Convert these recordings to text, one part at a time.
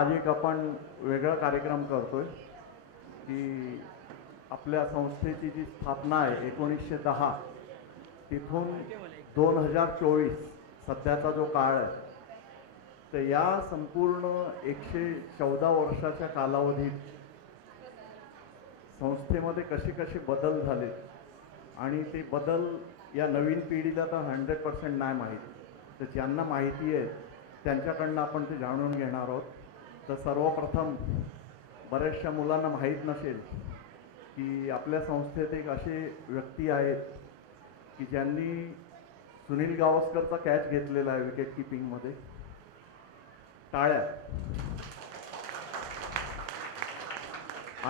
आज एक आपण वेगळा कार्यक्रम करतोय की आपल्या संस्थेची जी स्थापना आहे 1910 तिथून 2024 सध्याचा जो काळ आहे, तर या संपूर्ण 114 वर्षाच्या कालावधीत संस्थेमध्ये कसे कसे बदल झाले आणि ते बदल या नवीन पिढीला तर 100% नाही माहिती, तर ज्यांना माहिती आहे त्यांच्याकडनं आपण ते जाणून घेणार आहोत. तर सर्वप्रथम बऱ्याचशा मुलांना माहीत नसेल की आपल्या संस्थेत एक असे व्यक्ती आहेत की ज्यांनी सुनील गावस्करचा कॅच घेतलेला आहे विकेट किपिंगमध्ये. टाळ्या.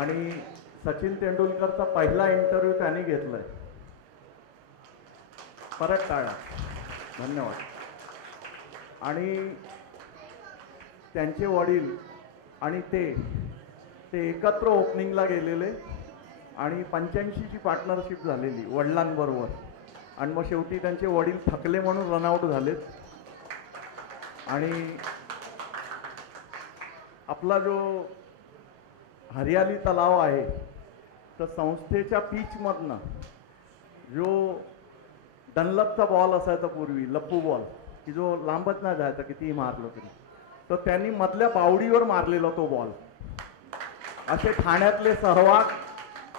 आणि सचिन तेंडुलकरचा पहिला इंटरव्ह्यू त्यांनी घेतलाय. परत टाळ्या. धन्यवाद. आणि त्यांचे वडील आणि ते एकत्र ओपनिंगला गेलेले आणि 85ची पार्टनरशिप झालेली वडिलांबरोबर. आणि मग शेवटी त्यांचे वडील थकले म्हणून रनआउट झालेत. आणि आपला जो हरियाली तलाव आहे, तर संस्थेच्या पिचमधनं जो डनलपचा बॉल असायचा पूर्वी, लप्पू बॉल, की जो लांबच नाही जायचा कितीही मारलं तरी, तर त्यांनी मधल्या बावडीवर मारलेला तो बॉल. असे ठाण्यातले सहवाग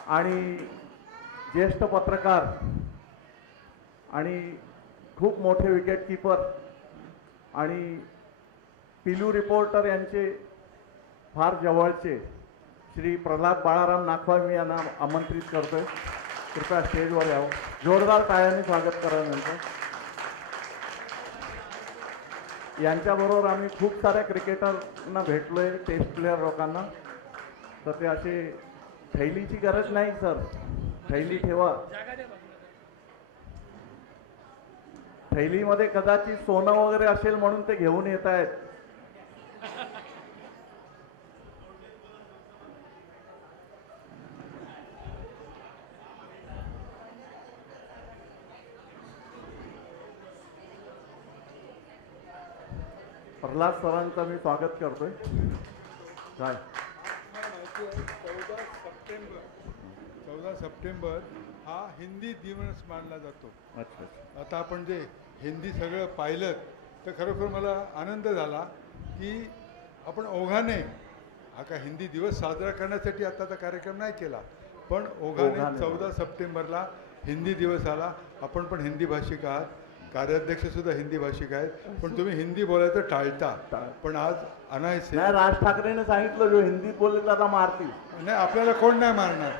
आणि ज्येष्ठ पत्रकार आणि खूप मोठे विकेट किपर आणि पिलू रिपोर्टर यांचे फार जवळचे श्री प्रल्हाद बाळाराम नाखवा मी यांना आमंत्रित करतोय. कृपया स्टेजवर यावं. जोरदार टाळ्यांनी स्वागत करा त्यांचं. यांच्याबरोबर आम्ही खूप साऱ्या क्रिकेटरना भेटलोय, टेस्ट प्लेयर लोकांना. तर ते असे थैलीची गरज नाही सर, थैली ठेवा. थैलीमध्ये कदाचित सोनं वगैरे असेल म्हणून ते घेऊन येत आहेत. प्रल्हाद सरांचं मी स्वागत करतोय. काय 14 सप्टेंबर हा हिंदी दिवस मानला जातो. अच्छा. आता आपण जे हिंदी सगळं पाहिलं तर खरोखर मला आनंद झाला की आपण ओघाने हा का हिंदी दिवस साजरा करण्यासाठी आताचा कार्यक्रम नाही केला, पण ओघाने 14 सप्टेंबरला हिंदी दिवस आला. आपण पण हिंदी भाषिक आहात, कार्याध्यक्षसुद्धा हिंदी भाषिक आहेत, पण तुम्ही हिंदी बोलायचं टाळता. पण आज अनायसे राज ठाकरेने सांगितलं जो हिंदीत बोलले त्याला मारतील. नाही, आपल्याला कोण नाही मारणार.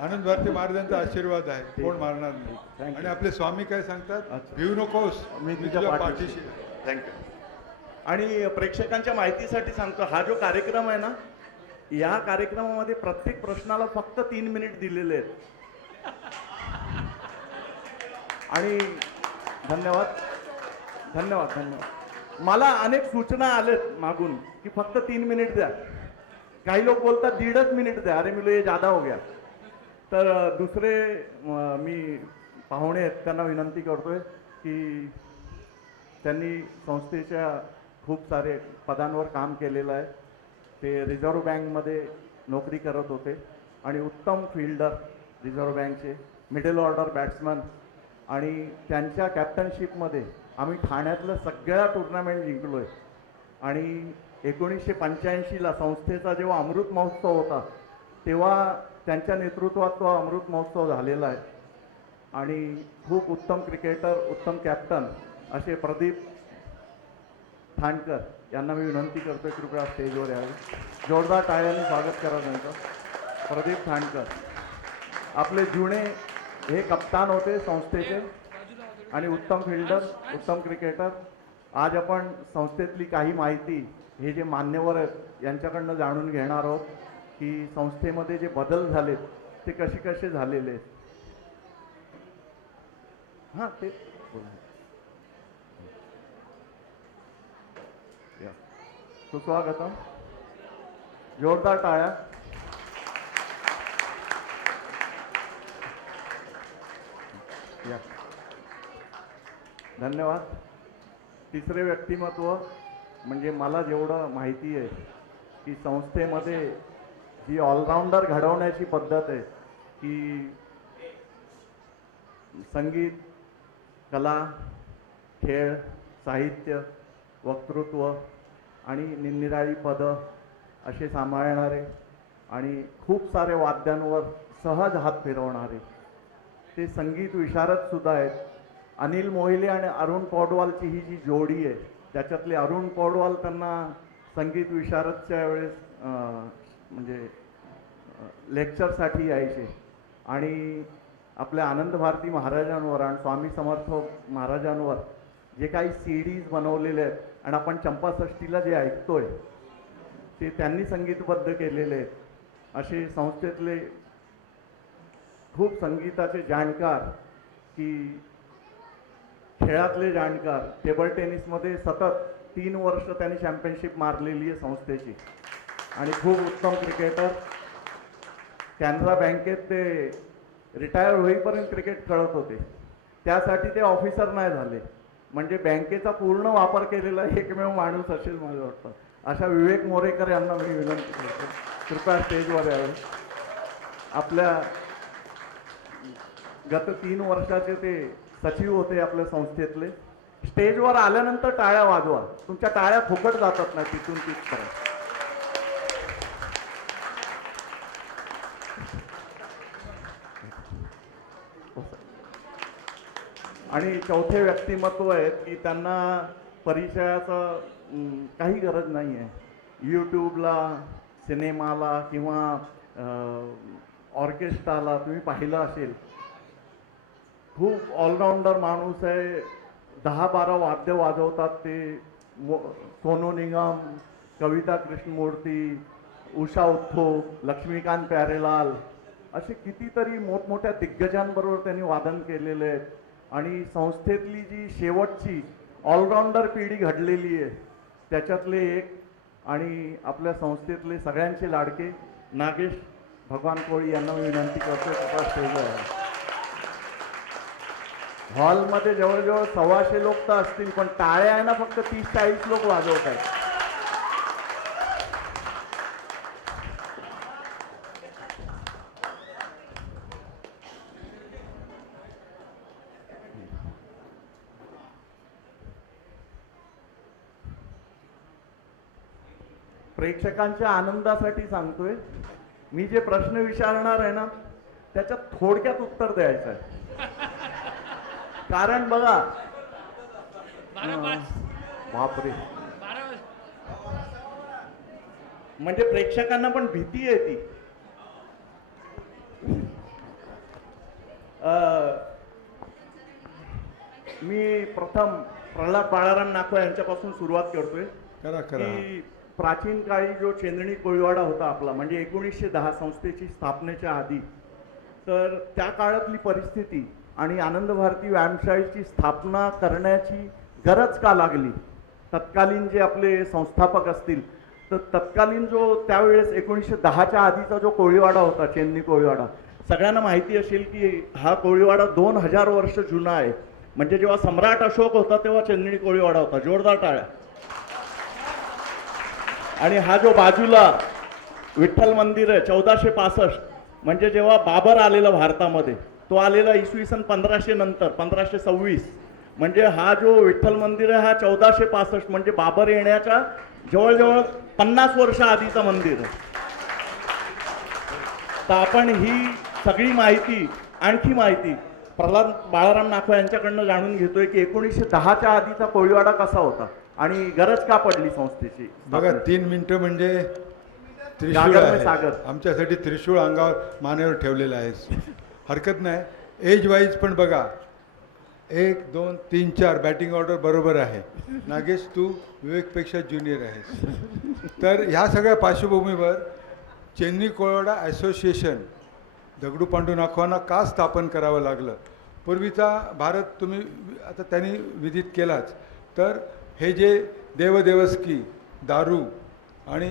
आनंद भारती महाराजांचा आशीर्वाद आहे, कोण मारणार नाही. आणि आपले स्वामी काय सांगतात, भिवू नकोस, मी तुझ्या पाठीशी. थँक्यू. आणि प्रेक्षकांच्या माहितीसाठी सांगतो, हा जो कार्यक्रम आहे ना, या कार्यक्रमामध्ये प्रत्येक प्रश्नाला फक्त 3 मिनिट दिलेले आहेत. आणि धन्यवाद धन्यवाद धन्यवाद. मला अनेक सूचना आलेत मागून की फक्त 3 मिनिट द्या. काही लोक बोलतात 1.5 मिनिट द्या. अरे मी ये ज़्यादा हो गया. तर दुसरे मी पाहुणे आहेत त्यांना विनंती करतोय की त्यांनी संस्थेच्या खूप सारे पदांवर काम केलेलं आहे. ते रिझर्व्ह बँकमध्ये नोकरी करत होते आणि उत्तम फिल्डर रिझर्व्ह बँकचे, मिडल ऑर्डर बॅट्समन. आणि त्यांच्या कॅप्टनशिपमध्ये आम्ही ठाण्यातलं सगळ्या टुर्नामेंट जिंकलो आहे. आणि 1985ला संस्थेचा जेव्हा अमृत महोत्सव होता तेव्हा त्यांच्या नेतृत्वात तो अमृत महोत्सव झालेला आहे. आणि खूप उत्तम क्रिकेटर, उत्तम कॅप्टन असे प्रदीप ठाणकर यांना मी विनंती करतोय कृपया स्टेजवर यावे. जोरदार टाळ्यांनी स्वागत करा त्यांचं. प्रदीप ठाणकर आपले जुने हे कप्तान होते संस्थेचे आणि उत्तम फिल्डर, उत्तम क्रिकेटर. आज आपण संस्थेतली काही माहिती हे जे मान्यवर आहेत यांच्याकडनं जाणून घेणार आहोत की संस्थेमध्ये जे बदल झालेत ते कसे कसे झालेले आहेत. हां, ते सुस्वागतम. जोरदार टाळ्या. धन्यवाद. तिसरे व्यक्तिमत्व म्हणजे मला जेवढं माहिती आहे की संस्थेमध्ये जी ऑलराऊंडर घडवण्याची पद्धत आहे की संगीत, कला, खेळ, साहित्य, वक्तृत्व आणि निरनिराळी पदं असे सांभाळणारे आणि खूप सारे वाद्यांवर सहज हात फिरवणारे ते संगीत विशारद सुद्धा आहेत. अनिल मोहिले आणि अरुण पौडवालची ही जी जोडी आहे त्याच्यातले अरुण पौडवाल त्यांना संगीत विशारदच्या वेळेस म्हणजे लेक्चरसाठी यायचे आणि आपल्या आनंद भारती महाराजांवर आणि स्वामी समर्थ महाराजांवर जे काही CDs बनवलेले आहेत आणि आपण चंपाषष्ठीला जे ऐकतोय ते त्यांनी संगीतबद्ध केलेले आहेत. असे संस्थेतले खूप संगीताचे जाणकार की खेळातले जाणकार, टेबल टेनिसमध्ये सतत 3 वर्ष त्यांनी चॅम्पियनशिप मारलेली आहे संस्थेची आणि खूप उत्तम क्रिकेटर. कॅनरा बँकेत ते रिटायर होईपर्यंत क्रिकेट खेळत होते. त्यासाठी ते ऑफिसर नाही झाले. म्हणजे बँकेचा पूर्ण वापर केलेला एकमेव माणूस असेल मला वाटतं. अशा विवेक मोरेकर यांना मी विनंती करतो कृपया स्टेजवर यावे. आपल्या गत 3 वर्षाचे ते सचिव होते आपल्या संस्थेतले. स्टेजवर आल्यानंतर टाळ्या वाजवा. तुमच्या टाळ्या फुकट जातात नाही तिथून तीच करा. आणि चौथे व्यक्तिमत्व आहेत की त्यांना परिचयाचं काही गरज नाही आहे. यूट्यूबला, सिनेमाला किंवा ऑर्केस्ट्राला तुम्ही पाहिलं असेल. खूप ऑलराऊंडर माणूस आहे. 10-12 वाद्य वाजवतात ते. सोनू निगम, कविता कृष्णमूर्ती, उषा उत्थुप, लक्ष्मीकांत प्यारेलाल असे कितीतरी मोठमोठ्या दिग्गजांबरोबर त्यांनी वादन केलेले आहेत. आणि संस्थेतली जी शेवटची ऑलराऊंडर पिढी घडलेली आहे त्याच्यातले एक आणि आपल्या संस्थेतले सगळ्यांचे लाडके नागेश भगवान कोळी यांना मी विनंती करतो कृपया स्टेजवर. हॉलमध्ये जवळजवळ 125 लोक तर असतील पण टाळ्या आहे ना फक्त 30-40 लोक वाजवत आहेत. प्रेक्षकांच्या आनंदासाठी सांगतोय. मी जे प्रश्न विचारणार आहे ना त्याच्यात थोडक्यात उत्तर द्यायचं आहे. कारण बघा बापरे म्हणजे प्रेक्षकांना पण भीती आहे ती. मी प्रथम प्रल्हाद बाळाराम नाखवा यांच्यापासून सुरुवात करतोय. करा की प्राचीन काळी जो चेंदणी कोळीवाडा होता आपला म्हणजे 1910 संस्थेची स्थापनेच्या आधी तर त्या काळातली परिस्थिती आणि आनंद भारती व्यायामशाळेची स्थापना करण्याची गरज का लागली. तत्कालीन जे आपले संस्थापक असतील तर तत्कालीन जो त्यावेळेस 1910च्या आधीचा जो कोळीवाडा होता चेंदणी कोळीवाडा सगळ्यांना माहिती असेल की हा कोळीवाडा 2000 वर्ष जुना आहे. म्हणजे जेव्हा सम्राट अशोक होता तेव्हा चेंदणी कोळीवाडा होता. जोरदार टाळ्या. आणि हा जो बाजूला विठ्ठल मंदिर आहे 1465 म्हणजे जेव्हा बाबर आलेला भारतामध्ये तो आलेला इसवी सन 1500 नंतर 1526 म्हणजे हा जो विठ्ठल मंदिर आहे हा 1465 म्हणजे बाबर येण्याच्या जवळजवळ 50 वर्ष आधीचं मंदिर आहे. तर आपण ही सगळी माहिती आणखी माहिती प्रल्हाद बाळाराम नाखवा यांच्याकडनं जाणून घेतोय की 1910च्या आधीचा कोळीवाडा कसा होता आणि गरज का पडली संस्थेची. बघा 3 मिनिटं म्हणजे त्रिशूळ सागर में आहे. सागर. आमच्यासाठी त्रिशूळ अंगावर मानेवर ठेवलेलं आहे. हरकत नाही. एज वाईज पण बघा 1, 2, 3, 4 बॅटिंग ऑर्डर बरोबर आहे. नागेश तू विवेकपेक्षा ज्युनियर आहेस. तर ह्या सगळ्या पार्श्वभूमीवर चेन्नई कोळीवाडा असोसिएशन दगडू पांडू नाखवांना का स्थापन करावं लागलं. पूर्वीचा भारत तुम्ही आता त्यांनी विदित केलाच. तर हे जे देवदेवस्की, दारू आणि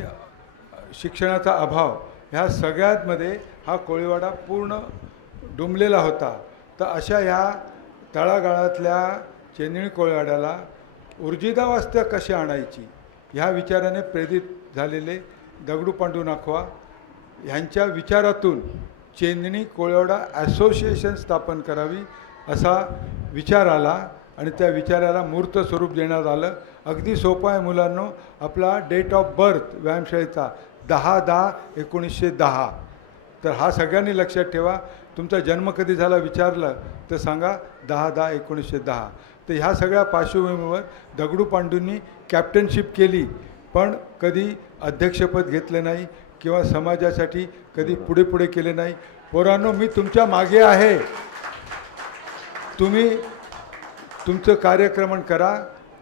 शिक्षणाचा अभाव ह्या सगळ्यांमध्ये हा कोळीवाडा पूर्ण डुंबलेला होता. तर अशा ह्या तळागाळातल्या चेन्नई कोळीवाड्याला ऊर्जितावस्था कशी आणायची ह्या विचाराने प्रेरित झालेले दगडू पांडू नाखवा ह्यांच्या विचारातून चेंदणी कोळवडा ॲसोसिएशन स्थापन करावी असा विचार आला आणि त्या विचाराला मूर्त स्वरूप देण्यात आलं. अगदी सोपं आहे मुलांनो. आपला डेट ऑफ बर्थ व्यायामशाळेचा 10/10/1910. तर हा सगळ्यांनी लक्षात ठेवा. तुमचा जन्म कधी झाला विचारलं तर सांगा 10/10/1910. तर ह्या सगळ्या पार्श्वभूमीवर दगडू पांडूंनी कॅप्टनशिप केली, पण कधी अध्यक्षपद घेतलं नाही किंवा समाजासाठी कधी पुढे पुढे केले नाही. पोरांनो, मी तुमच्या मागे आहे. तुम्ही तुमचं कार्यक्रमण करा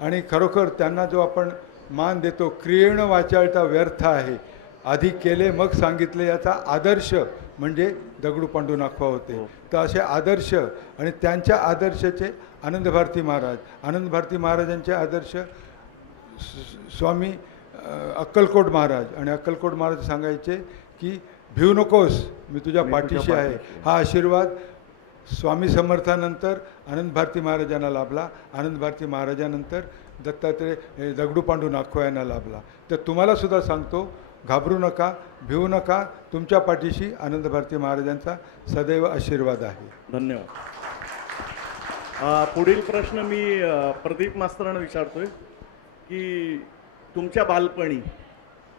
आणि खरोखर त्यांना जो आपण मान देतो, क्रियेण वाचाळता व्यर्थ आहे, आधी केले मग सांगितले, याचा आदर्श म्हणजे दगडू पांडू नाखवा होते. तर असे आदर्श आणि त्यांच्या आदर्शाचे आनंद भारती महाराज, आनंद भारती महाराजांचे आदर्श स्वामी अक्कलकोट महाराज, आणि अक्कलकोट महाराज सांगायचे की भिऊ नकोस, मी तुझ्या पाठीशी आहे. हा आशीर्वाद स्वामी समर्थानंतर आनंद भारती महाराजांना लाभला. आनंद भारती महाराजानंतर दत्तात्रय दगडू पांडू नाखवा यांना लाभला. तर तुम्हाला सुद्धा सांगतो, घाबरू नका, भिवू नका, तुमच्या पाठीशी आनंद भारती महाराजांचा सदैव आशीर्वाद आहे. धन्यवाद. पुढील प्रश्न मी प्रदीप मास्तरांना विचारतोय की तुमच्या बालपणी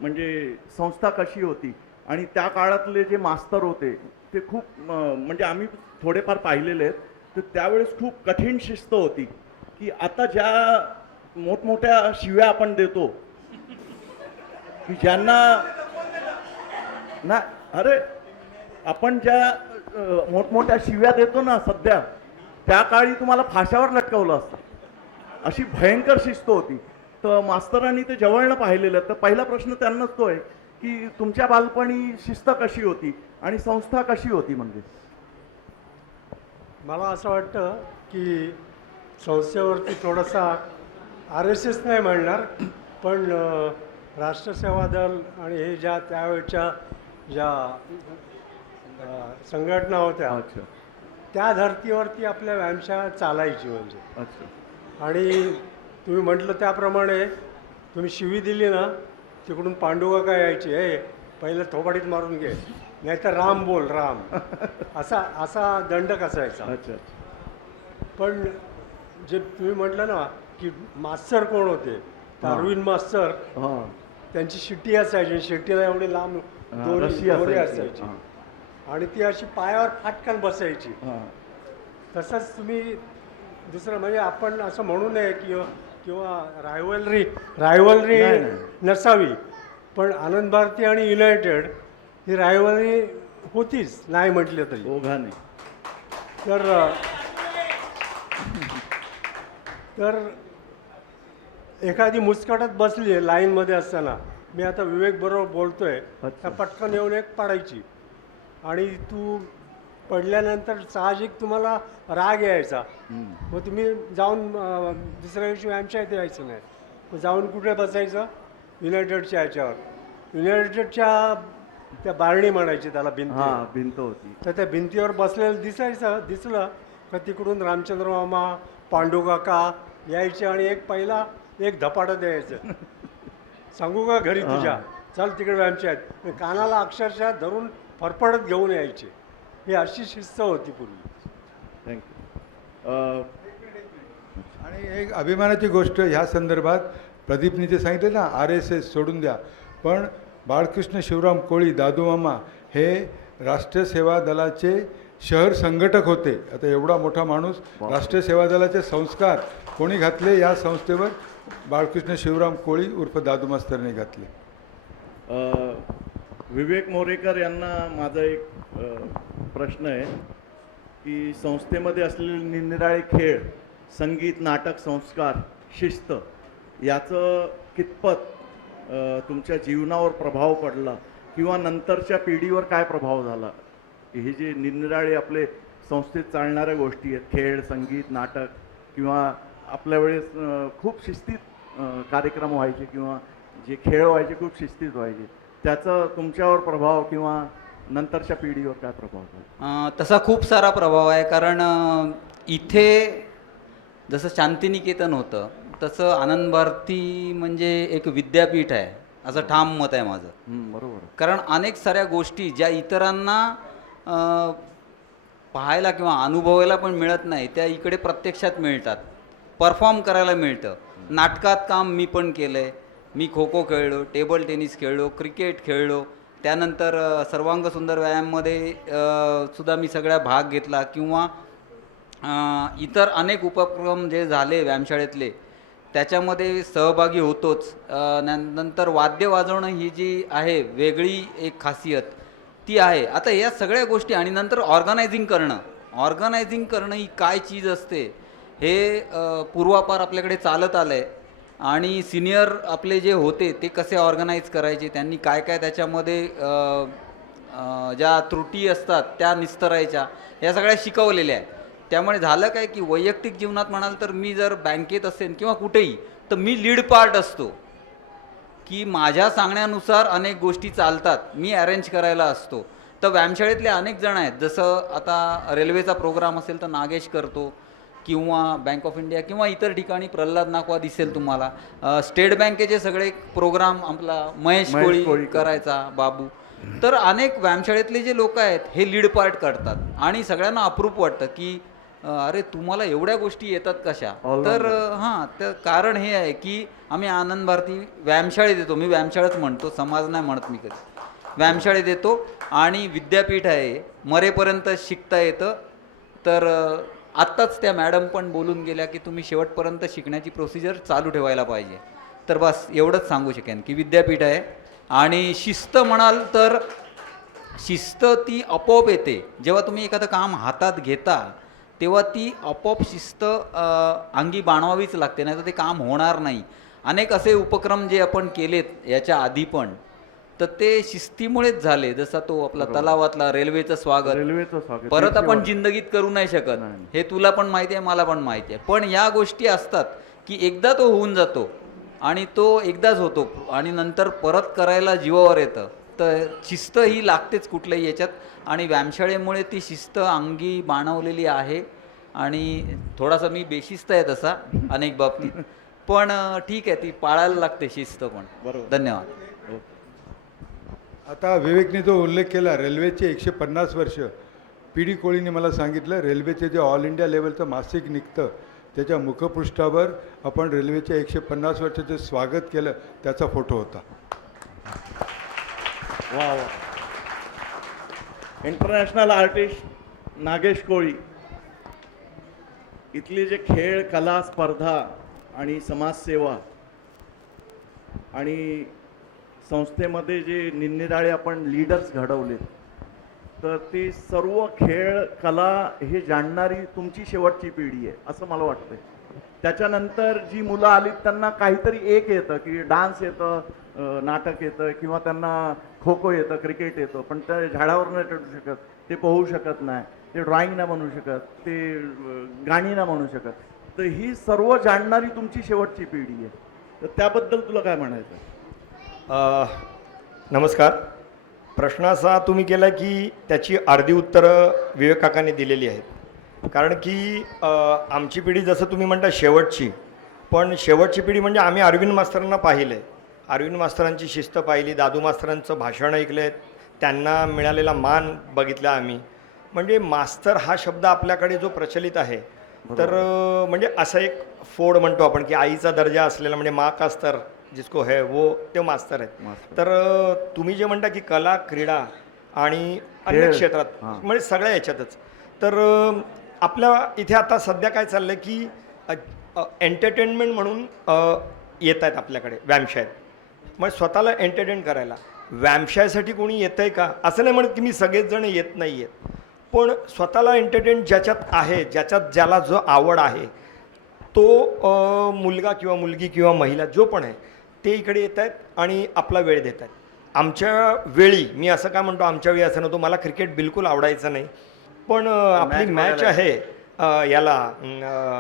म्हणजे संस्था कशी होती आणि त्या काळातले जे मास्तर होते ते खूप म्हणजे आम्ही थोडेफार पाहिलेले आहेत. तर त्यावेळेस खूप कठीण शिस्त होती की आता ज्या मोठमोठ्या शिव्या आपण देतो की ज्यांना ना, अरे आपण ज्या मोठमोठ्या शिव्या देतो ना सध्या, त्या काळी तुम्हाला फाशावर लटकवलं असतं. अशी भयंकर शिस्त होती. तर मास्तरांनी ते जवळनं पाहिलेलं. तर पहिला प्रश्न त्यांनाच तो आहे की तुमच्या बालपणी शिस्त कशी होती आणि संस्था कशी होती. म्हणजे मला असं वाटतं की संस्थेवरती थोडासा RSS नाही म्हणणार, पण राष्ट्रसेवा दल आणि हे ज्या त्यावेळच्या ज्या संघटना होत्या, अच्छा त्या धर्तीवरती आपल्या व्यायामशाळा चालायची. म्हणजे अच्छा आणि तुम्ही म्हटलं त्याप्रमाणे तुम्ही शिवी दिली ना, तिकडून पांडुकाका यायची, हे पहिलं थोबाडीत मारून घे, नाहीतर राम बोल राम, असा दंडक असायचा. अच्छा. पण जे तुम्ही म्हटलं ना की मास्तर कोण होते, तर अरविंद मास्तर, हां, त्यांची शिट्टी असायची. शिट्टीला एवढी लांब रशी दोरी असायची. असायची आणि ती अशी पायावर फाटकन बसायची. हां. तसंच तुम्ही दुसरं म्हणजे आपण असं म्हणू नये किंवा रायवलरी नाही, नाही. नसावी, पण आनंद भारती आणि युनायटेड ही रायवलरी होतीच, नाही म्हटलं तरी. ओघाने. तर एखादी मुस्कटात बसली आहे लाईनमध्ये असताना, मी आता विवेक बरोबर बोलतोय, त्या पटकन येऊन एक पाडायची आणि तू पडल्यानंतर साहजिक तुम्हाला राग यायचा. मग तुम्ही जाऊन दुसऱ्या दिवशी व्यायामशाळेत यायचं नाही. मग जाऊन कुठे बसायचं, युनायटेडच्या ह्याच्यावर. युनायटेडच्या त्या बारणी म्हणायची त्याला, भिंत होती. तर त्या भिंतीवर बसलेलं दिसलं का तिकडून रामचंद्र मामा, पांडुकाका यायचे आणि एक धपाटं द्यायचं. सांगू का घरी तुझ्या, चल तिकडे व्यायामशाळेत. कानाला अक्षरशः धरून फरफडत घेऊन यायचे. ही अशी शिस्त होती पूर्वी. थँक्यू. आणि एक अभिमानाची गोष्ट ह्या संदर्भात प्रदीपनी जे सांगितलं ना, RSS सोडून द्या, पण बाळकृष्ण शिवराम कोळी दादूमामा हे राष्ट्रीय सेवा दलाचे शहर संघटक होते. आता एवढा मोठा माणूस, राष्ट्रीय सेवा दलाचे संस्कार कोणी घातले या संस्थेवर? बाळकृष्ण शिवराम कोळी उर्फ दादू मास्तरने घातले. विवेक मोरेकर यांना माझा एक प्रश्न आहे की संस्थेमध्ये असलेले निरनिराळे खेळ, संगीत, नाटक, संस्कार, शिस्त याचं कितपत तुमच्या जीवनावर प्रभाव पडला किंवा नंतरच्या पिढीवर काय प्रभाव झाला? हे जे निरनिराळे आपले संस्थेत चालणाऱ्या गोष्टी आहेत, खेळ, संगीत, नाटक, किंवा आपल्या वेळेस खूप शिस्तीत कार्यक्रम व्हायचे किंवा जे खेळ व्हायचे खूप शिस्तीत व्हायचे, त्याचा तुमच्यावर प्रभाव किंवा नंतरच्या पिढीवर काय प्रभाव झाला? तसा खूप सारा प्रभाव आहे. कारण इथे जसं शांतिनिकेतन होतं तसं आनंद भारती म्हणजे एक विद्यापीठ आहे असं ठाम मत आहे माझं. बरोबर. कारण अनेक साऱ्या गोष्टी ज्या इतरांना पाहायला किंवा अनुभवायला पण मिळत नाही त्या इकडे प्रत्यक्षात मिळतात, परफॉर्म करायला मिळतं. नाटकात काम मी पण केलं आहे. मी खो खो खेळलो, टेबल टेनिस खेळलो, क्रिकेट खेळलो, त्यानंतर सर्वांग सुंदर व्यायाममध्ये सुद्धा मी सगळ्या भाग घेतला, किंवा इतर अनेक उपक्रम जे झाले व्यायामशाळेतले त्याच्यामध्ये सहभागी होतोच. नंतर वाद्य वाजवणं ही जी आहे वेगळी एक खासियत ती आहे. आता या सगळ्या गोष्टी आणि नंतर ऑर्गनायझिंग करणं ही काय चीज असते हे पूर्वापार आपल्याकडे चालत आलं आहे. आणि सिनियर आपले जे होते ते कसे ऑर्गनाईज करायचे, त्यांनी काय काय त्याच्यामध्ये ज्या त्रुटी असतात त्या निस्तरायच्या, या सगळ्या शिकवलेल्या आहे. त्यामुळे झालं काय की वैयक्तिक जीवनात म्हणाल तर मी जर बँकेत असेल किंवा कुठेही तर मी लीड पार्ट असतो, की माझ्या सांगण्यानुसार अनेक गोष्टी चालतात, मी अरेंज करायला असतो. तर व्यायामशाळेतले अनेक जण आहेत, जसं आता रेल्वेचा प्रोग्राम असेल तर नागेश करतो, किंवा बँक ऑफ इंडिया किंवा इतर ठिकाणी प्रल्हाद नाकवा दिसेल तुम्हाला. स्टेट बँकेचे सगळे प्रोग्राम आपला महेश कोळी करायचा, बाबू. तर अनेक व्यायामशाळेतले जे लोक आहेत हे लीड पार्ट करतात आणि सगळ्यांना अप्रूप वाटतं की अरे तुम्हाला एवढ्या गोष्टी येतात कशा. तर हां, तर कारण हे आहे की आम्ही आनंद भारती व्यायामशाळेत येतो, मी व्यायामशाळेच म्हणतो, समाज नाही म्हणत मी कधी, व्यायामशाळेत येतो आणि विद्यापीठ आहे, मरेपर्यंत शिकता येतं. तर आत्ताच त्या मॅडम पण बोलून गेल्या की तुम्ही शेवटपर्यंत शिकण्याची प्रोसिजर चालू ठेवायला पाहिजे. तर बस एवढंच सांगू शकेन की विद्यापीठ आहे. आणि शिस्त म्हणाल तर शिस्त ती आपोआप येते. जेव्हा तुम्ही एखादं काम हातात घेता तेव्हा ती आपोआप शिस्त अंगी बाणवावीच लागते, नाही तर ते काम होणार नाही. अनेक असे उपक्रम जे आपण केलेत याच्या आधी पण, तर ते शिस्तीमुळेच झाले. जसा तो आपला तलावातला रेल्वेचं स्वागत परत आपण जिंदगीत करू नाही शकत, हे तुला पण माहिती आहे, मला पण माहिती आहे. पण या गोष्टी असतात की एकदा तो होऊन जातो आणि तो एकदाच होतो आणि नंतर परत करायला जीवावर येतं. तर शिस्त ही लागतेच कुठल्याही याच्यात, आणि व्यायामशाळेमुळे ती शिस्त अंगी बाणवलेली आहे. आणि थोडासा मी बेशिस्त आहे तसा अनेक बाबतीत, पण ठीक आहे, ती पाळायला लागते शिस्त पण. बरोबर. धन्यवाद. आता विवेकने जो उल्लेख केला रेल्वेचे 150 वर्ष, पी डी कोळीने मला सांगितलं रेल्वेचे जे ऑल इंडिया लेवलचं मासिक निघतं त्याच्या मुखपृष्ठावर आपण रेल्वेच्या 150 वर्षाचे स्वागत केलं त्याचा फोटो होता. वा वा. इंटरनॅशनल आर्टिस्ट नागेश कोळी, इथले जे खेळ, कला स्पर्धा आणि समाजसेवा आणि संस्थेमध्ये जे निरनिराळे आपण लीडर्स घडवले, तर ती सर्व खेळ कला हे जाणणारी तुमची शेवटची पिढी आहे असं मला वाटतंय. त्याच्यानंतर जी मुलं आली त्यांना काहीतरी एक येतं, की डान्स येतं, नाटक येतं, किंवा त्यांना खो खो येतं, क्रिकेट येतं, पण ते झाडावर नाही चढू शकत, ते पोहू शकत नाही, ते ड्रॉइंग नाही बनवू शकत, ते गाणी नाही म्हणू शकत. तर ही सर्व जाणणारी तुमची शेवटची पिढी आहे. तर त्याबद्दल तुला काय म्हणायचं? नमस्कार. प्रश्न असा तुम्ही केला की त्याची अर्धी उत्तरं विवेक काकांनी दिलेली आहेत. कारण की आमची पिढी जसं तुम्ही म्हणता शेवटची, पण शेवटची पिढी म्हणजे आम्ही अरविंद मास्तरांना पाहिलं आहे, अरविंद मास्तरांची शिस्त पाहिली, दादू मास्तरांचं भाषण ऐकलं आहे, त्यांना मिळालेला मान बघितला आम्ही. म्हणजे मास्तर हा शब्द आपल्याकडे जो प्रचलित आहे, तर म्हणजे असं एक फोड म्हणतो आपण की आईचा दर्जा असलेला, म्हणजे माँ का स्तर जिसको है वो ते मास्तर आहेत. तर तुम्ही जे म्हणता की कला, क्रीडा आणि अन्य क्षेत्रात म्हणजे सगळ्या याच्यातच, तर आपल्या इथे आता सध्या काय चाललं की एंटरटेनमेंट म्हणून येत आहेत आपल्याकडे व्यायामशाळेत. मग स्वतःला एंटरटेन करायला व्यायामशाळेसाठी कोणी येतं आहे का असं नाही म्हणत की मी सगळेच जण येत नाही आहेत, पण स्वतःला एंटरटेन ज्याच्यात आहे, ज्याला जो आवड आहे तो मुलगा किंवा मुलगी किंवा महिला जो पण आहे ते इकडे येत आहेत आणि आपला वेळ देत आहेत. आमच्या वेळी, मी असं काय म्हणतो आमच्या वेळी असं नव्हतं, मला क्रिकेट बिलकुल आवडायचं नाही, पण आपली मॅच आहे याला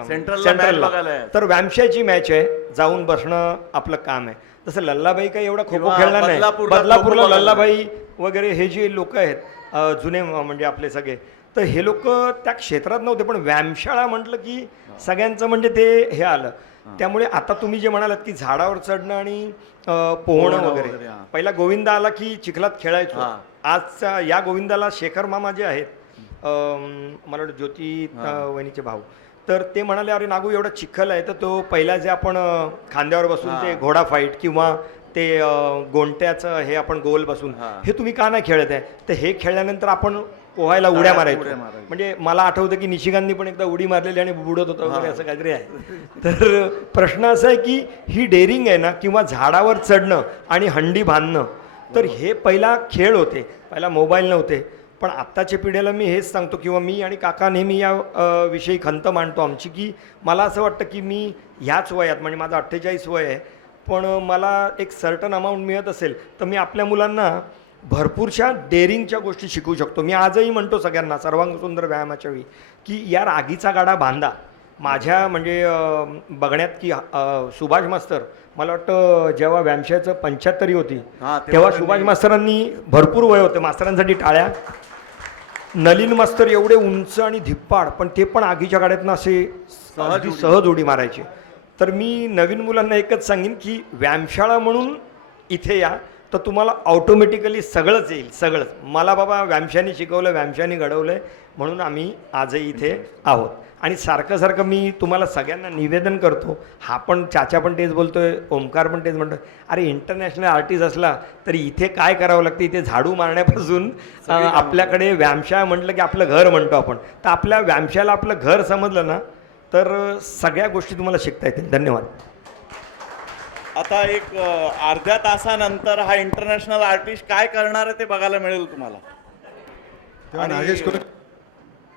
सेंट्रलला, तर व्यायामशाळेची मॅच आहे, जाऊन बसणं आपलं काम आहे. तसं लल्लाबाई काही एवढा खो खो खेळणार नाही. बदलापूरला लल्लाबाई वगैरे हे जे लोक आहेत जुने म्हणजे आपले सगळे, तर हे लोक त्या क्षेत्रात नव्हते, पण व्यायामशाळा म्हटलं की सगळ्यांचं म्हणजे ते हे आलं. त्यामुळे आता तुम्ही जे म्हणालात की झाडावर चढणं आणि पोहणं पोहणं वगैरे, वगैरे, हां. पहिला गोविंदा आला की चिखलात खेळायचो. हां. आजच्या या गोविंदाला शेखर मामा जे आहेत, मला वाटतं ज्योती वहिनीचे भाऊ, तर ते म्हणाले अरे नागू एवढा चिखल आहे, तर तो पहिला जे आपण खांद्यावर बसून ते घोडा फाईट किंवा ते गोंट्याचं हे आपण गोल बसून हे तुम्ही का नाही खेळत आहे. तर हे खेळल्यानंतर आपण पोहायला उड्या मारायचो. म्हणजे मला आठवतं की निशिकांतनी पण एकदा उडी मारलेली आणि बुडत होता वगैरे असं काहीतरी आहे. तर प्रश्न असा आहे की ही डेअरिंग आहे ना, किंवा झाडावर चढणं आणि हंडी बांधणं, तर हे पहिला खेळ होते, पहिला मोबाईल नव्हते. पण आत्ताच्या पिढीला मी हेच सांगतो, किंवा मी आणि काका नेहमी या विषयी खंत मांडतो आमची, की मला असं वाटतं की मी ह्याच वयात, म्हणजे माझं 48 वय आहे, पण मला एक सर्टन अमाऊंट मिळत असेल तर मी आपल्या मुलांना भरपूरशा डेअरिंगच्या गोष्टी शिकवू शकतो. मी आजही म्हणतो सगळ्यांना सर्वांग सुंदर व्यायामाच्या वेळी की या रागीचा गाडा बांधा. माझ्या म्हणजे बघण्यात की सुभाष मास्तर, मला वाटतं जेव्हा व्यायामशाळेचं 75 होती तेव्हा सुभाष मास्तरांनी, भरपूर वय होते मास्तरांसाठी टाळ्या. नलिन मास्तर एवढे उंच आणि धिप्पाड, पण ते पण आगीच्या गाड्यातनं असे अगदी सहज उडी मारायचे. तर मी नवीन मुलांना एकच सांगेन की व्यायामशाळा म्हणून इथे या, तर तुम्हाला ऑटोमॅटिकली सगळंच येईल, सगळंच. मला बाबा व्यायामशाळेने शिकवलं, व्यायामशाळेने घडवलं आहे, म्हणून आम्ही आजही इथे आहोत. आणि सारखं सारखं मी तुम्हाला सगळ्यांना निवेदन करतो, हा पण चाचा पण तेच बोलतोय, ओमकार पण तेच म्हणतोय, अरे इंटरनॅशनल आर्टिस्ट असला तरी इथे काय करावं लागतं, इथे झाडू मारण्यापासून आपल्याकडे व्यायामशाळा म्हटलं की आपलं घर म्हणतो आपण, तर आपल्या व्यायामशाळेला आपलं घर समजलं ना, तर सगळ्या गोष्टी तुम्हाला शिकता येतील. धन्यवाद. आता एक अर्ध्या तासानंतर हा इंटरनॅशनल आर्टिस्ट काय करणार आहे ते बघायला मिळेल तुम्हाला. तेव्हा आणि नागेश कुलकर्णी,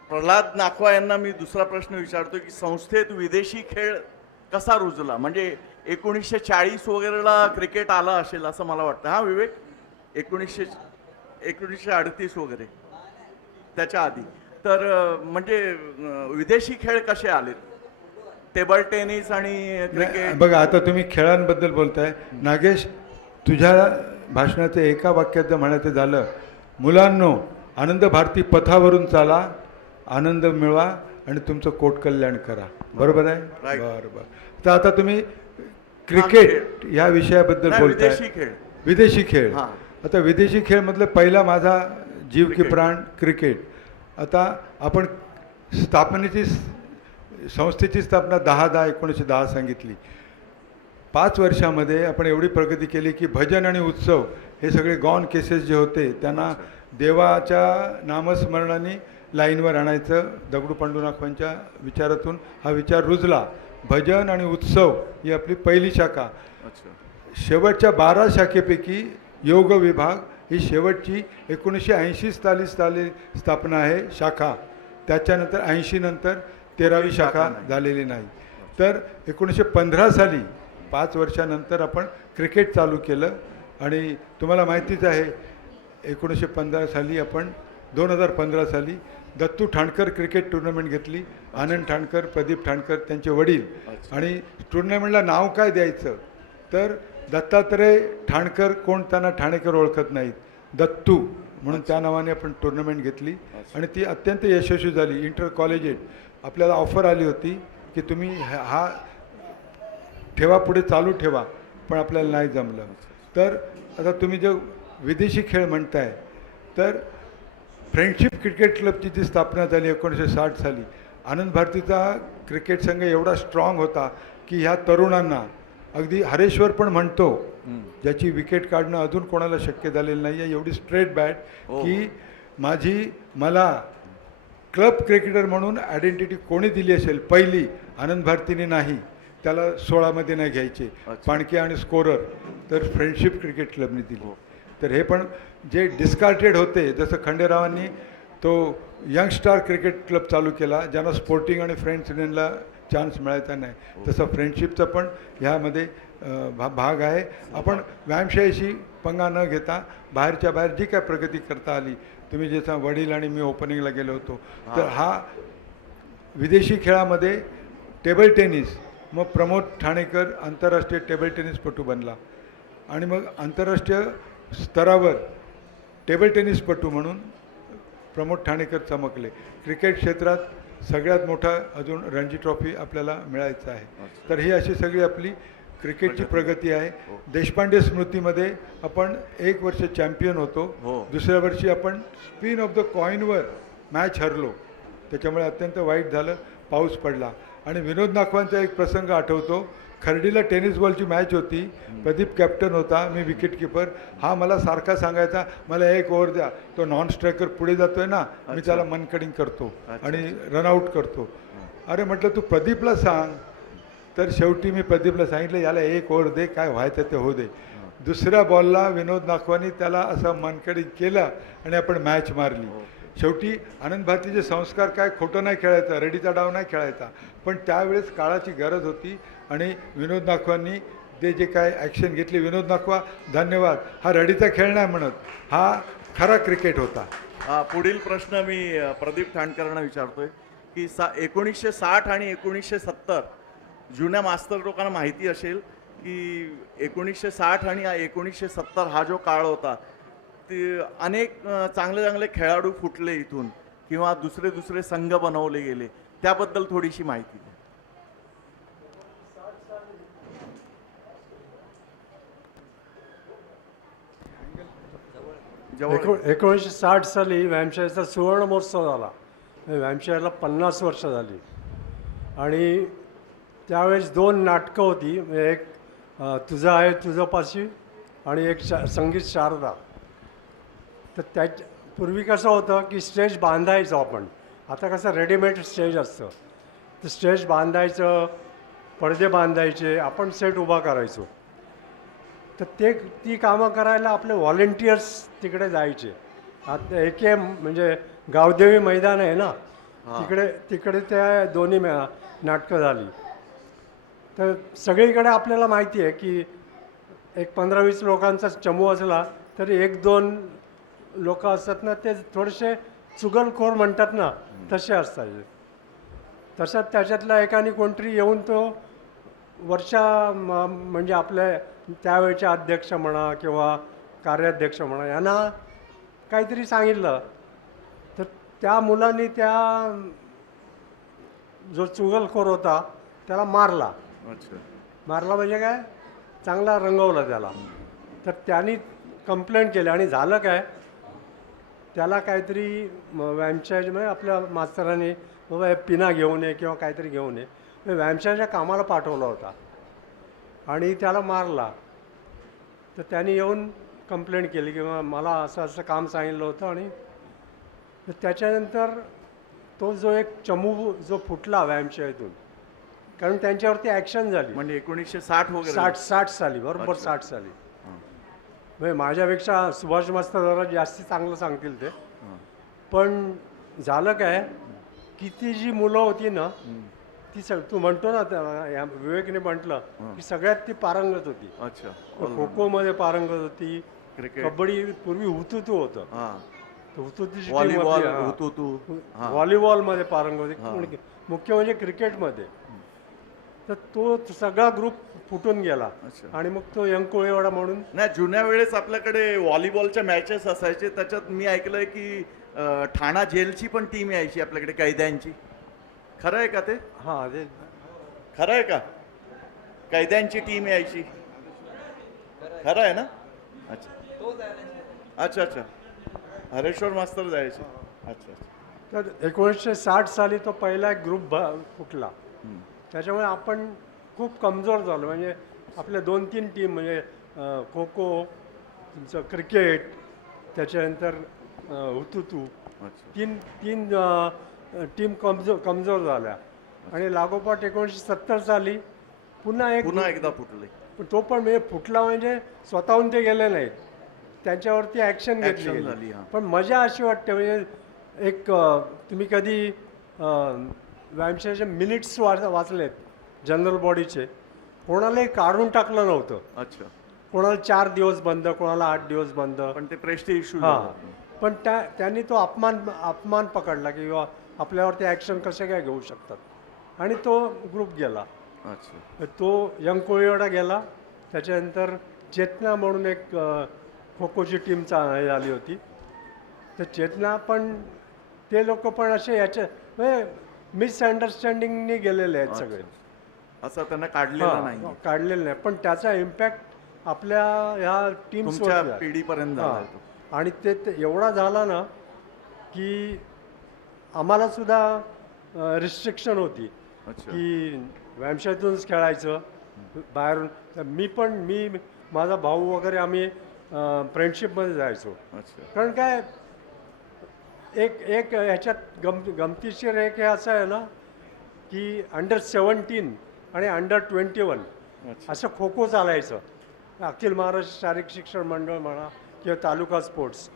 प्रल्हाद नाखवा यांना मी दुसरा प्रश्न विचारतो की संस्थेत विदेशी खेळ कसा रुजला. म्हणजे 1940 वगैरेला क्रिकेट आलं असेल असं मला वाटतं. हा विवेक, 1938 वगैरे, त्याच्या आधी. तर म्हणजे विदेशी खेळ कसे आलेत, टेबल टेनिस आणि क्रिकेट. बघा आता तुम्ही खेळांबद्दल बोलताय. नागेश, तुझ्या भाषणाचं एका वाक्यात जर म्हणायचं झालं, मुलांनो आनंद भारती पथावरून चाला, आनंद मिळवा आणि तुमचं कोट कल्याण करा. बरोबर आहे? Right. बरं बरं. तर आता तुम्ही क्रिकेट या विषयाबद्दल नाही, बोलताय. विदेशी खेळ. विदेशी खेळ. हां. आता विदेशी खेळ मधलं पहिला माझा जीव की क्रिकेट. प्राण क्रिकेट. आता आपण संस्थेची स्थापना 10/10/1910 सांगितली. 5 वर्षामध्ये आपण एवढी प्रगती केली की भजन आणि उत्सव हे सगळे गॉन केसेस जे होते त्यांना देवाच्या नामस्मरणाने लाईनवर आणायचं. दगडू पांडुनाथांच्या विचारातून हा विचार रुजला. भजन आणि उत्सव ही आपली पहिली शाखा. शेवटच्या 12 शाखेपैकी योग विभाग ही शेवटची 1980 साली स्थापना आहे शाखा. त्याच्यानंतर 80 नंतर 13वी शाखा झालेली नाही. तर 1915 साली 5 वर्षानंतर आपण क्रिकेट चालू केलं. आणि तुम्हाला माहितीच आहे 1915 साली आपण 2015 साली दत्तू ठाणकर क्रिकेट टुर्नामेंट घेतली. आनंद ठाणकर, प्रदीप ठाणकर त्यांचे वडील. आणि टुर्नामेंटला नाव काय द्यायचं, तर दत्तात्रय ठाणकर, कोण त्यांना ठाणेकर ओळखत नाहीत, दत्तू म्हणून त्या नावाने आपण टुर्नामेंट घेतली. आणि ती अत्यंत यशस्वी झाली. इंटर कॉलेजेट आपल्याला ऑफर आली होती की तुम्ही हा ठेवा, पुढे चालू ठेवा, पण आपल्याला नाही जमलं. तर आता तुम्ही जो विदेशी खेळ म्हणताय, तर फ्रेंडशिप क्रिकेट क्लबची जी स्थापना झाली 1960 साली, आनंद भारतीचा क्रिकेट संघ एवढा स्ट्रॉंग होता की ह्या तरुणांना, अगदी हरेश्वर पण म्हणतो, ज्याची विकेट काढणं अजून कोणाला शक्य झालेलं नाही आहे, एवढी स्ट्रेट बॅट की मला क्लब क्रिकेटर म्हणून आयडेंटिटी कोणी दिली असेल पहिली, आनंद भारतीने नाही, त्याला 16मध्ये नाही घ्यायचे, पाणके आणि स्कोरर, तर फ्रेंडशिप क्रिकेट क्लबने दिली. तर हे पण जे डिस्कार्टेड होते, जसं खंडेरावांनी तो यंग स्टार क्रिकेट क्लब चालू केला, ज्यांना स्पोर्टिंग आणि फ्रेंड्स युनियनला चान्स मिळायचा नाही, तसं फ्रेंडशिपचा पण ह्यामध्ये भाग आहे. आपण व्यायामशाळेशी पंगा न घेता बाहेरच्या बाहेर जी काय प्रगती करता आली, तुम्ही जसं वडील आणि मी ओपनिंगला गेलो होतो, तर हा विदेशी खेळामध्ये टेबल टेनिस, मग प्रमोद ठाणेकर आंतरराष्ट्रीय टेबल टेनिसपटू बनला. आणि मग आंतरराष्ट्रीय स्तरावर टेबल टेनिसपटू म्हणून प्रमोद ठाणेकर चमकले. क्रिकेट क्षेत्रात सगळ्यात मोठा अजून रणजी ट्रॉफी आपल्याला मिळायचा आहे. तर ही अशी सगळी आपली क्रिकेटची प्रगती आहे. देशपांडे स्मृतीमध्ये आपण 1 वर्ष चॅम्पियन होतो. दुसऱ्या वर्षी आपण स्पिन ऑफ द कॉईनवर मॅच हरलो. त्याच्यामुळे अत्यंत वाईट झालं. पाऊस पडला आणि विनोद नाखवांचा एक प्रसंग आठवतो. खर्डीला टेनिस बॉलची मॅच होती. प्रदीप कॅप्टन होता, मी विकेट किपर. हा मला सारखा सांगायचा, मला 1 ओव्हर द्या. तो नॉन स्ट्रायकर पुढे जातोय ना, मी त्याला मनकडिंग करतो आणि रनआउट करतो. अरे म्हटलं तू प्रदीपला सांग. तर शेवटी मी प्रदीपला सांगितलं, याला 1 ओव्हर दे, काय व्हायचं ते होऊ दे. दुसऱ्या बॉलला विनोद नाखवानी त्याला असं मनकडिंग केलं आणि आपण मॅच मारली. शेवटी आनंद भारतीचे संस्कार काय, खोटं नाही खेळायचं, रडीचा डाव नाही खेळायचा. पण त्यावेळेस काळाची गरज होती आणि विनोद नाखवांनी ते जे काय ॲक्शन घेतली. विनोद नाखवा धन्यवाद. हा रडीचा खेळ नाही म्हणत, हा खरा क्रिकेट होता. पुढील प्रश्न मी प्रदीप ठाणकरांना विचारतोय की 1960 आणि 1970 जुन्या मास्तर लोकांना माहिती असेल की 1960 आणि 1970 हा जो काळ होता, ते अनेक चांगले चांगले खेळाडू फुटले इथून किंवा दुसरे दुसरे संघ बनवले गेले. त्याबद्दल थोडीशी माहिती द्या. 1960 साली व्यायामशाळेचा सुवर्ण महोत्सव झाला. व्यायामशाळेला 50 वर्ष झाली आणि त्यावेळेस 2 नाटकं होती. एक तुझं आहे तुझंपाशी आणि एक संगीत शारदा. तर त्या पूर्वी कसं होतं की स्टेज बांधायचं आपण. आता कसं रेडीमेड स्टेज असतं. तर स्टेज बांधायचं, पडदे बांधायचे, आपण सेट उभा करायचो. तर ती कामं करायला आपले व्हॉलेंटियर्स तिकडे जायचे. आता म्हणजे गावदेवी मैदान आहे ना, तिकडे त्या दोन्ही नाटकं झाली. तर सगळीकडे आपल्याला माहिती आहे की एक 15-20 लोकांचा चमू असला तरी 1-2 लोक असतात ना, ते थोडेसे चुगलखोर म्हणतात ना, तसे असतात. तसं त्याच्यातल्या एकाने कोणतरी येऊन तो म्हणजे आपल्या त्यावेळचे अध्यक्ष म्हणा किंवा कार्याध्यक्ष म्हणा यांना काहीतरी सांगितलं. तर त्या मुलांनी जो चुगलखोर होता त्याला मारला. मारला म्हणजे काय, चांगला रंगवला त्याला. तर त्यांनी कंप्लेंट केली आणि झालं काय, त्याला काहीतरी व्यायामशाळेमध्ये आपल्या मास्तरांनी बाबा पिना घेऊन ये किंवा काहीतरी घेऊन ये, व्यायामशाळेच्या कामाला पाठवला होता आणि त्याला मारला. तर त्यांनी येऊन कंप्लेंट केली की मला असं असं काम सांगितलं होतं. आणि त्याच्यानंतर तो जो एक चमू जो फुटला व्यायामशाळेतून, कारण त्यांच्यावरती ॲक्शन झाली. म्हणजे 1960 वगैरे 60 साली, बरोबर 60 साली. म्हणजे माझ्यापेक्षा सुभाष मास्तर जरा जास्ती चांगलं सांगतील ते. पण झालं काय की ती जी मुलं होती ना, ती तू म्हणतो ना, विवेकने म्हटलं की सगळ्यात ती पारंगत होती. खो खो मध्ये पारंगत होती, कबड्डी पूर्वी हुतुतू होतं, हुतुतूची व्हॉलीबॉल मध्ये पारंगत होती, मुख्य म्हणजे क्रिकेटमध्ये. तर तो सगळा ग्रुप फुटून गेला आणि मग तो यंकोळेवाडा म्हणून. नाही, जुन्या वेळेस आपल्याकडे व्हॉलीबॉलच्या मॅचेस असायचे. त्याच्यात मी ऐकलंय की ठाणा जेलची पण टीम यायची आपल्याकडे, कैद्यांची. खरं आहे का ते? हां, ते खरं आहे का? कैद्यांची टीम यायची, खरं आहे ना? अच्छा अच्छा. हरेश्वर मास्तर जायचे. अच्छा. तर 1960 साली तो पहिला एक ग्रुप फुटला. त्याच्यामुळे आपण खूप कमजोर झालो. म्हणजे आपल्या 2-3 टीम, म्हणजे खो खो, तुमचं क्रिकेट, त्याच्यानंतर हुतुतू, तीन टीम कमजोर झाल्या. आणि लागोपाठ 1970 साली पुन्हा एकदा फुटले. तो पण म्हणजे फुटला म्हणजे स्वतःहून ते गेले नाहीत, त्यांच्यावरती ॲक्शन घेतली झाली. पण मजा अशी वाटते, म्हणजे एक तुम्ही कधी व्यायामशाळेचे मिनिट्स वाचलेत जनरल बॉडीचे, कोणालाही काढून टाकलं नव्हतं. अच्छा. कोणाला 4 दिवस बंद, कोणाला 8 दिवस बंद. पण ते प्रेस्टीज इश्यू. पण त्यांनी तो अपमान पकडला की आपल्यावरती ॲक्शन कसे काय घेऊ शकतात, आणि तो ग्रुप गेला. अच्छा. तो यंकोळीवाडा गेला. त्याच्यानंतर चेतना म्हणून एक खो खोची टीम झाली होती. तर चेतना पण ते लोक पण असे याचे मिसअंडरस्टँडिंगने गेलेले आहेत सगळे. असं त्यांना काढलेलं नाही हां, काढलेलं नाही, पण त्याचा इम्पॅक्ट आपल्या ह्या तुमच्या टीम्सवर पिढीपर्यंत झालाय तो. आणि ते एवढा झाला ना की आम्हाला सुद्धा रिस्ट्रिक्शन होती अच्छा. की व्यायामशाळेतूनच खेळायचं बाहेरून. तर मी माझा भाऊ वगैरे आम्ही फ्रेंडशिपमध्ये जायचो. अच्छा. कारण काय एक ह्याच्यात गमतीशीर एक हे असं आहे ना की अंडर-17 आणि अंडर-21 अच्छा. असं खो खो चालायचं. अखिल महाराष्ट्र शारीरिक शिक्षण मंडळ म्हणा किंवा तालुका स्पोर्ट्स.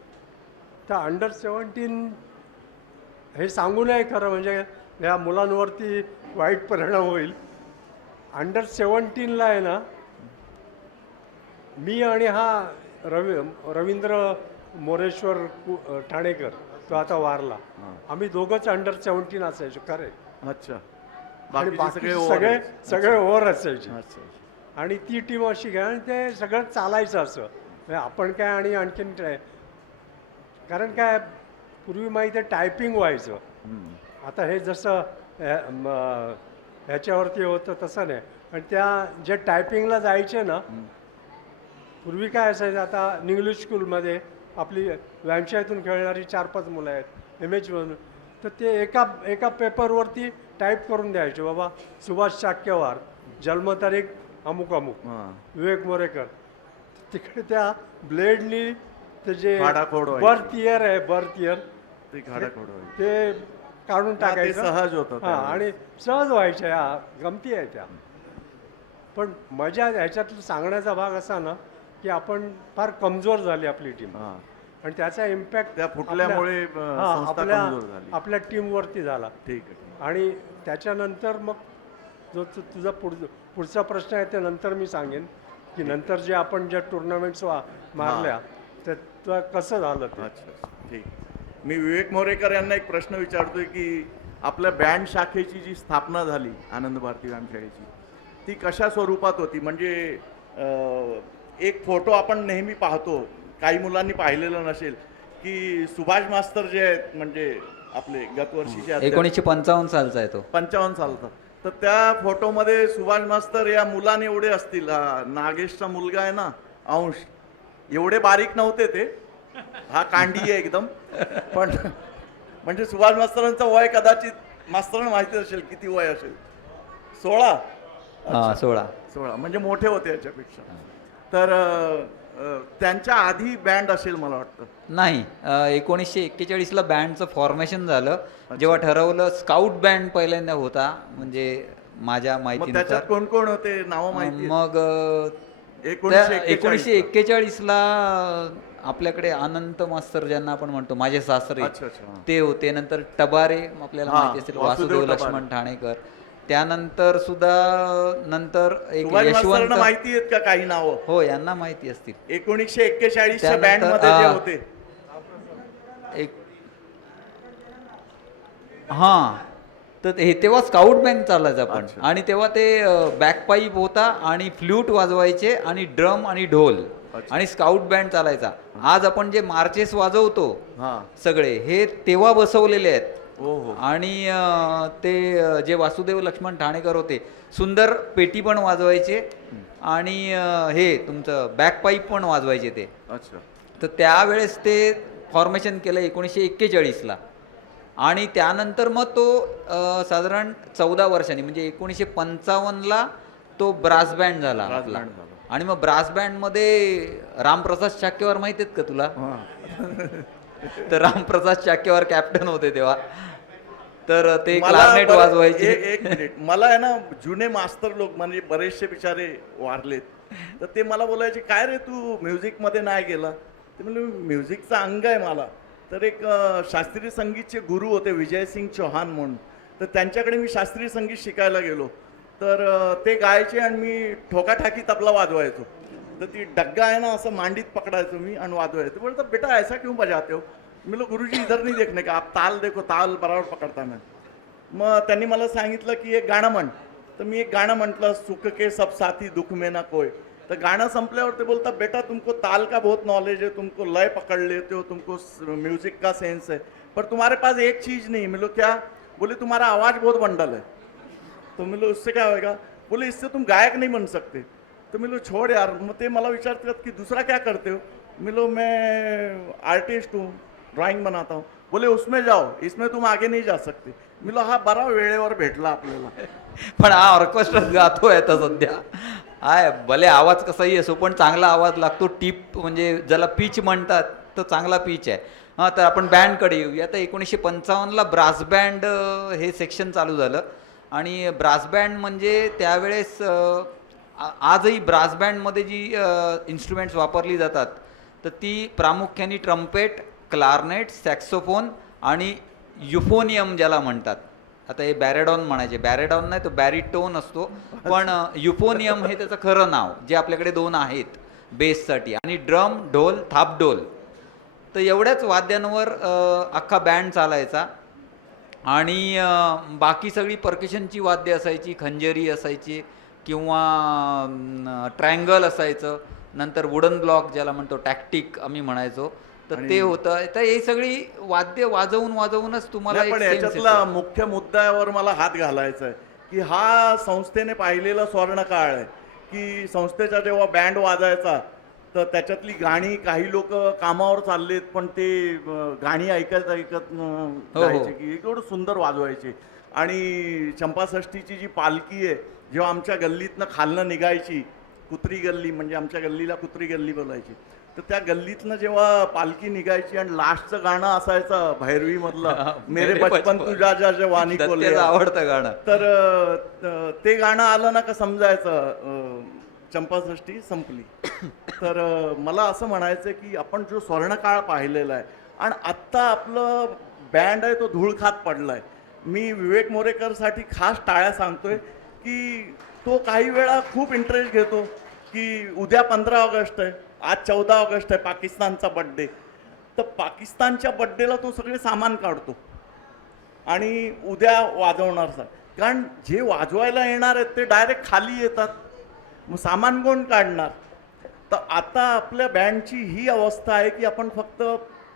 तर अंडर-17 हे सांगू नये खरं, म्हणजे ह्या मुलांवरती वाईट परिणाम होईल. अंडर-17ला आहे ना, मी आणि हा रवींद्र मोरेश्वर ठाणेकर, तो आता वारला, आम्ही दोघंच अंडर-17 असायचो खरे. अच्छा. आणि बाकीचे बाकी सगळे over सगळे आहेत. सगळे ओव्हर असायचे. अच्छा. आणि ती टीम अशी घ्या आणि ते सगळं चालायचं असं. म्हणजे आपण काय आणि आणखीन काय, कारण काय पूर्वी माहिती आहे टायपिंग व्हायचं. हम्म. आता हे जसं ह्याच्यावरती होतं तसं नाही. आणि त्या जे टायपिंगला जायचे ना, पूर्वी काय असायचं, आता इंग्लिश स्कूलमध्ये आपली व्यायामशाळेतून खेळणारी 4-5 मुलं आहेत MH म्हणून, तर ते एका पेपरवरती टाईप करून द्यायचे, बाबा सुभाष चाक्यवार, जन्मतारीख अमुक अमुक, हां. विवेक मोरेकर. तिकडे त्या ब्लेडनी ते जे खाडाखोड व्हायची. बर्थ इयर आहे, बर्थ इयर ते खाडाखोड व्हायचं. ते काढून ते टाकायचं. सहज होतं हां, त्यावेळेस. आणि सहज व्हायच्या ह्या गमती आहे त्या. पण मजा ह्याच्यातलं सांगण्याचा भाग असा ना की आपण फार कमजोर झाली आपली टीम, हां. आणि त्याचा इम्पॅक्ट त्या फुटल्यामुळे संस्था कमजोर झाली. आपल्या टीमवरती झाला. ठीक आहे. आणि त्याच्यानंतर मग जो तुझा पुढचा प्रश्न आहे ते नंतर मी सांगेन की नंतर जे आपण ज्या टुर्नामेंट्स मारल्या तर तुला कसं झालं ते. अच्छा. ठीक. मी विवेक मोरेकर यांना एक प्रश्न विचारतोय की आपल्या बँड शाखेची जी स्थापना झाली आनंद भारती व्यायामशाळेची, ती कशा स्वरूपात होती? म्हणजे एक फोटो आपण नेहमी पाहतो, काही मुलांनी पाहिलेलं नसेल, की सुभाष मास्तर जे आहेत, म्हणजे आपले गतवर्षीचे 1955 सालचा आहे तो. 55 सालचा, तर त्या फोटोमध्ये सुभाष मास्तर या मुलाने एवढे असतील, नागेशचा मुलगा आहे ना अंश, एवढे बारीक नव्हते ते, हा कांडी आहे एकदम. पण म्हणजे सुभाष मास्तरांचं वय कदाचित मास्तरांना माहिती असेल किती वय असेल, 16. हां, 16. 16 म्हणजे मोठे होते याच्यापेक्षा. तर त्यांच्या आधी बँड असेल मला वाटतं. नाही, 1941ला बँडचं फॉर्मेशन झालं. जेव्हा ठरवलं, स्काउट बँड पहिल्यांदा होता, म्हणजे माझ्या मग माहितीनुसार. त्याच्यात कोण कोण होते, नावं माहिती आहेत? मग 1941 1941ला आपल्याकडे अनंत मास्तर, ज्यांना आपण म्हणतो माझे सासरे, अच्छा अच्छा. ते होते. नंतर टबारे आपल्याला हां, माहिती असेल, वासुदेव वासुदेव टबारे. लक्ष्मण ठाणेकर. त्यानंतर सुद्धा नंतर एक सुभाष यशवंत, मास्तरांना माहिती आहेत का काही नावं? हो यांना माहिती असतील. 1941च्या बँड त्यानंतर, मध्ये जे होते, एक हां, तर तेव्हा स्काउट बँड चालायचा पण. अच्छा. आणि तेव्हा ते बॅकपाईप होता आणि फ्लूट वाजवायचे आणि ड्रम आणि ढोल, अच्छा. आणि स्काउट बँड चालायचा. आज आपण जे मार्चेस वाजवतो हा. सगळे, हे तेव्हा बसवलेले आहेत. हो हो. आणि ते जे वासुदेव लक्ष्मण ठाणेकर होते, सुंदर पेटी पण वाजवायचे आणि हे तुमचं बॅकपाईप पण वाजवायचे ते. अच्छा. तर त्यावेळेस ते फॉर्मेशन केलं 1941ला. आणि त्यानंतर मग तो साधारण 14 वर्षांनी, म्हणजे 1955ला तो ब्रास बँड झाला ब्रास आपला. बँड झाला. आणि मग ब्रास बँडमध्ये रामप्रसाद चाक्यवार माहिती आहेत का तुला? हा. तर रामप्रसाद चाक्यवार कॅप्टन होते तेव्हा. तर ते मला क्लारनेट बरं, वाजवायचे. एक मिनिट, मला आहे ना जुने मास्तर लोक, म्हणजे बरेचसे बिचारे वारलेत, तर ते मला बोलायचे, काय रे तू म्युझिक मध्ये नाही गेला? ते म्हणजे म्युझिकचा अंग आहे मला. तर एक शास्त्रीय संगीतचे गुरु होते विजयसिंग चौहान म्हणून, तर त्यांच्याकडे मी शास्त्रीय संगीत शिकायला गेलो. तर ते गायचे आणि मी ठोकाठाकी तबला वाजवायचो. तर ती डग्गा आहे ना, असं मांडीत पकडायचो मी आणि वाजवायचो. बोलतो बेटा ऐसा क्यों बजाते हो? मी लो गुरुजी इधर नहीं देखने का, आप ताल देखो, ताल बराबर पकडता मैं. मग त्यांनी मला सांगितलं की एक गाणं म्हण. तर मी एक गाणं म्हटलं, सुख के सब साथी दुख में ना कोय. तर गाणं संपल्यावर ते बोलता, बेटा तुमको ताल का बहुत नॉलेज है, तुमको लय पकड़ लेते हो, तुमको म्यूजिक का सेंस है, पर तुम्हारे पास एक चीज नहीं। मैं लोग क्या बोले, तुम्हारा आवाज बहुत बंडल है। तो मैं लोग उससे क्या होएगा, बोले इससे तुम गायक नहीं बन सकते। तो मैं लोग छोड़ यार, मग ते मला विचारतात की दूसरा क्या करते हो। मैं लोग मैं आर्टिस्ट हूँ, ड्राइंग बनाता हूँ। बोले उसमें जाओ, इसमें तुम आगे नहीं जा सकते। मी लो हा बरा वेळेवर भेटला आपल्याला। पण हा ऑर्केस्ट्रात गातोय आता सध्या, हाय भले आवाज कसाही असो पण चांगला आवाज लागतो। टीप म्हणजे ज्याला पीच म्हणतात तर चांगला पीच आहे। हां, तर आपण बँडकडे येऊया। आता 1955ला ब्रास बँड हे सेक्शन चालू झालं आणि ब्रास बँड म्हणजे त्यावेळेस आजही ब्रास बँडमध्ये जी इन्स्ट्रुमेंट्स वापरली जातात तर ती प्रामुख्याने ट्रम्पेट, क्लारनेट, सॅक्सोफोन आणि युफोनियम ज्याला म्हणतात। आता हे बॅरेडॉन म्हणायचे, बॅरेडॉन नाही तो बॅरिटोन असतो, पण युफोनियम हे त्याचं खरं नाव, जे आपल्याकडे 2 आहेत बेससाठी, आणि ड्रम, ढोल, थापडोल। तर एवढ्याच वाद्यांवर अख्खा बँड चालायचा आणि बाकी सगळी परकशनची वाद्य असायची, खंजेरी असायची किंवा ट्रायंगल असायचं, नंतर वुडन ब्लॉक ज्याला म्हणतो टॅक्टिक आम्ही म्हणायचो, तर ते होतं। तर ही सगळी वाद्य वाजवूनच तुम्हाला नाही, एक पण sense याच्यातला येतं। मुख्य मुद्द्यावर मला हात घालायचा आहे की हा संस्थेने पाहिलेला स्वर्ण काळ आहे की संस्थेचा जेव्हा बँड वाजायचा तर त्याच्यातली गाणी, काही लोक कामावर चाललेत पण ते गाणी ऐकत जायचे की एवढं सुंदर वाजवायचे। आणि चंपाषष्ठीची जी पालखी आहे, जेव्हा आमच्या गल्लीतनं खालनं निघायची, कुत्री गल्ली म्हणजे आमच्या गल्लीला कुत्री गल्ली बोलायची, तर त्या गल्लीतनं जेव्हा पालखी निघायची आणि लास्टचं गाणं असायचं भैरवी मधलं, मेरे बचपन तुझ्या ज्या जवानी कोले, त्याचं आवडतं गाणं। तर ते गाणं आलं ना का समजायचं चंपाषष्ठी संपली। तर मला असं म्हणायचं की आपण जो स्वर्णकाळ पाहिलेला आहे आणि आत्ता आपलं बँड आहे तो धूळ खात पडलाय। मी विवेक मोरेकरसाठी खास टाळ्या सांगतोय की तो काही वेळा खूप इंटरेस्ट घेतो की उद्या 15 ऑगस्ट आहे, आज 14 ऑगस्ट आहे, पाकिस्तानचा बड्डे, तर पाकिस्तानच्या बड्डेला तो सगळे सामान काढतो आणि उद्या वाजवणार सर, कारण जे वाजवायला येणार आहेत ते डायरेक्ट खाली येतात, मग सामान कोण काढणार। तर आता आपल्या बँडची ही अवस्था आहे की आपण फक्त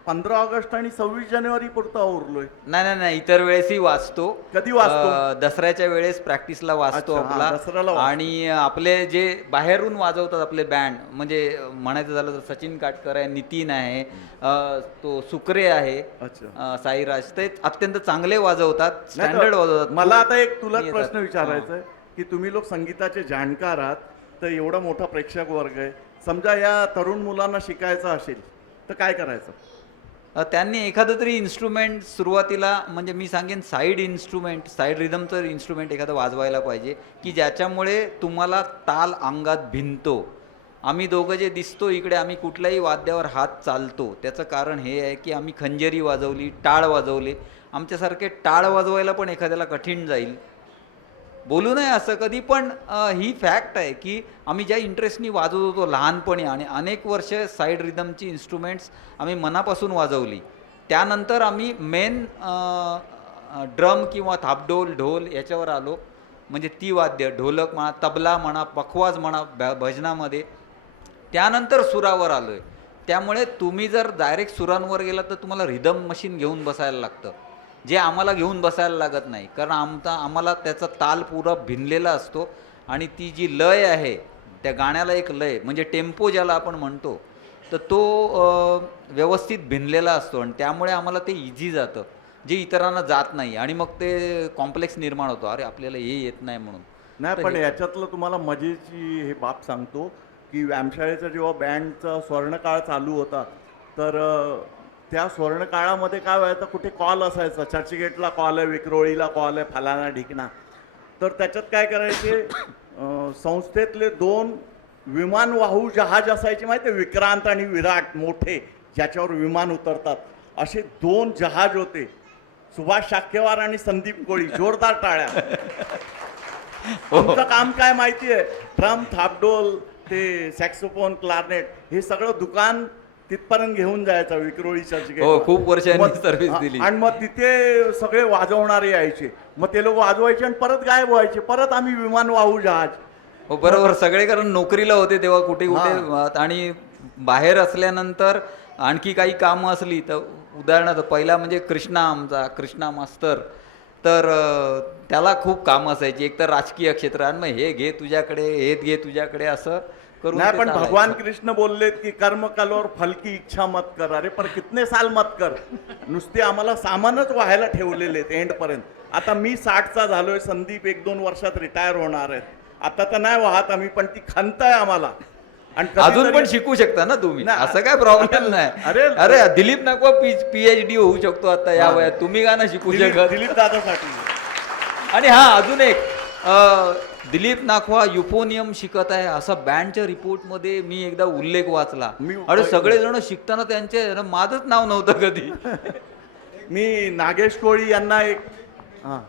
15 ऑगस्ट आणि 26 जानेवारी पुरता उरलोय। नाही, इतर वेळेसही वाचतो। कधी वाजतो? दसऱ्याच्या वेळेस प्रॅक्टिसला वाचतो अच्छा, हां, दसऱ्याला आपला। वाजतो। आणि आपले जे बाहेरून वाजवतात आपले बँड, म्हणजे म्हणायचं झालं तर सचिन काटकर आहे, नितीन आहे, तो सुकरे आहे, अच्छा, साईराज, ते अत्यंत चांगले वाजवतात, नाही स्टँडर्ड तर वाजवतात। मला आता एक तुला येतात. प्रश्न विचारायचा आहे की तुम्ही लोक संगीताचे जाणकार आहात, तर एवढा मोठा प्रेक्षक वर्ग आहे, समजा या तरुण मुलांना शिकायचं असेल तर काय करायचं? त्यांनी एखादं तरी इन्स्ट्रुमेंट सुरुवातीला, म्हणजे मी सांगेन साईड इन्स्ट्रुमेंट, साईड रिदमचं इन्स्ट्रुमेंट एखादं वाजवायला पाहिजे की ज्याच्यामुळे तुम्हाला ताल अंगात भिनतो। आम्ही दोघं जे दिसतो इकडे, आम्ही कुठल्याही वाद्यावर हात चालतो, त्याचं कारण हे आहे की आम्ही खंजेरी वाजवली, टाळ वाजवले। आमच्यासारखे टाळ वाजवायला पण एखाद्याला कठीण जाईल, बोलू नये असं कधी, पण ही फॅक्ट आहे की आम्ही ज्या इंटरेस्टनी वाजवत होतो लहानपणी आणि अनेक वर्ष साईड रिदमची इन्स्ट्रुमेंट्स आम्ही मनापासून वाजवली, त्यानंतर आम्ही मेन ड्रम किंवा थापडोल, ढोल याच्यावर आलो, म्हणजे ती वाद्य, ढोलक म्हणा, तबला म्हणा, पखवाज म्हणा भजनामध्ये, त्यानंतर सुरावर आलो आहे। त्यामुळे तुम्ही जर डायरेक्ट सुरांवर गेला तर तुम्हाला रिदम मशीन घेऊन बसायला लागतं, जे आम्हाला घेऊन बसायला लागत नाही, कारण आम्हाला त्याचा ताल पुरा भिनलेला असतो आणि ती जी लय आहे त्या गाण्याला, एक लय म्हणजे टेम्पो ज्याला आपण म्हणतो, तर तो व्यवस्थित भिनलेला असतो आणि त्यामुळे आम्हाला ते इझी जातं, जे इतरांना जात नाही, आणि मग ते कॉम्प्लेक्स निर्माण होतो, अरे आपल्याला हे येत नाही म्हणून। नाही, पण याच्यातलं तुम्हाला मजेची हे बाब सांगतो की व्यायामशाळेचा जेव्हा बँडचा स्वर्णकाळ चालू होता, तर त्या स्वर्णकाळामध्ये काय व्हायचं, कुठे कॉल असायचा, चर्चगेटला कॉल आहे, विक्रोळीला कॉल आहे, फलाना ढिकणा, तर त्याच्यात काय करायचे, संस्थेतले 2 विमानवाहू जहाज असायचे माहिती आहे, विक्रांत आणि विराट, मोठे ज्याच्यावर विमान उतरतात, असे 2 जहाज होते, सुभाष शाक्यवार आणि संदीप कोळी, जोरदार टाळ्या। तुमचं काम काय माहिती आहे, ड्रम, थापडोल, ते सॅक्सोफोन, क्लारनेट, हे सगळं दुकान तिथपर्यंत घेऊन जायचा विक्रोळी चर्चगेट। हो, खूप वर्षांनी सर्व्हिस दिली। आणि मग तिथे सगळे वाजवणारे यायचे, मग ते लोक वाजवायचे आणि परत गायब व्हायचे, परत आम्ही विमान वाहू जहाज। हो बरोबर, सगळे कारण नोकरीला होते तेव्हा कुठे कुठे, आणि बाहेर असल्यानंतर आणखी काही कामं असली तर उदाहरणार्थ पहिला म्हणजे कृष्णा मास्तर, तर त्याला खूप कामं असायची, एक तर राजकीय क्षेत्र, आणि मग हे घे तुझ्याकडे, हे घे तुझ्याकडे, असं करून नाही ते पण चालायचं. भगवान कृष्ण बोललेत की कर्म कल और फल की इच्छा मत कर. अरे पण कितने साल मत कर, नुसते आम्हाला सामानच व्हायला ठेवलेले आहेत एंड पर्यंत. आता मी 60चा झालोय, संदीप 1-2 वर्षात रिटायर होणार आहेत. आता तर नाही वाहत आम्ही, पण ती खंत आहे आम्हाला. आणि अजून कधीतरी- पण शिकू शकता ना तुम्ही, नाही, असं काय प्रॉब्लेम आता- नाही. अरे- अरे दिलीप नको PhD होऊ शकतो आता या हा. वयात, तुम्ही का ना शिकू शकत. दिलीप दादासाठी आणि हा अजून एक दिलीप नाखवा युफोनियम शिकत आहे असा बँडच्या रिपोर्टमध्ये मी एकदा उल्लेख वाचला. अरे सगळेजण शिकताना त्यांचे माझंच नाव नव्हतं कधी. मी नागेश कोळी यांना एक हा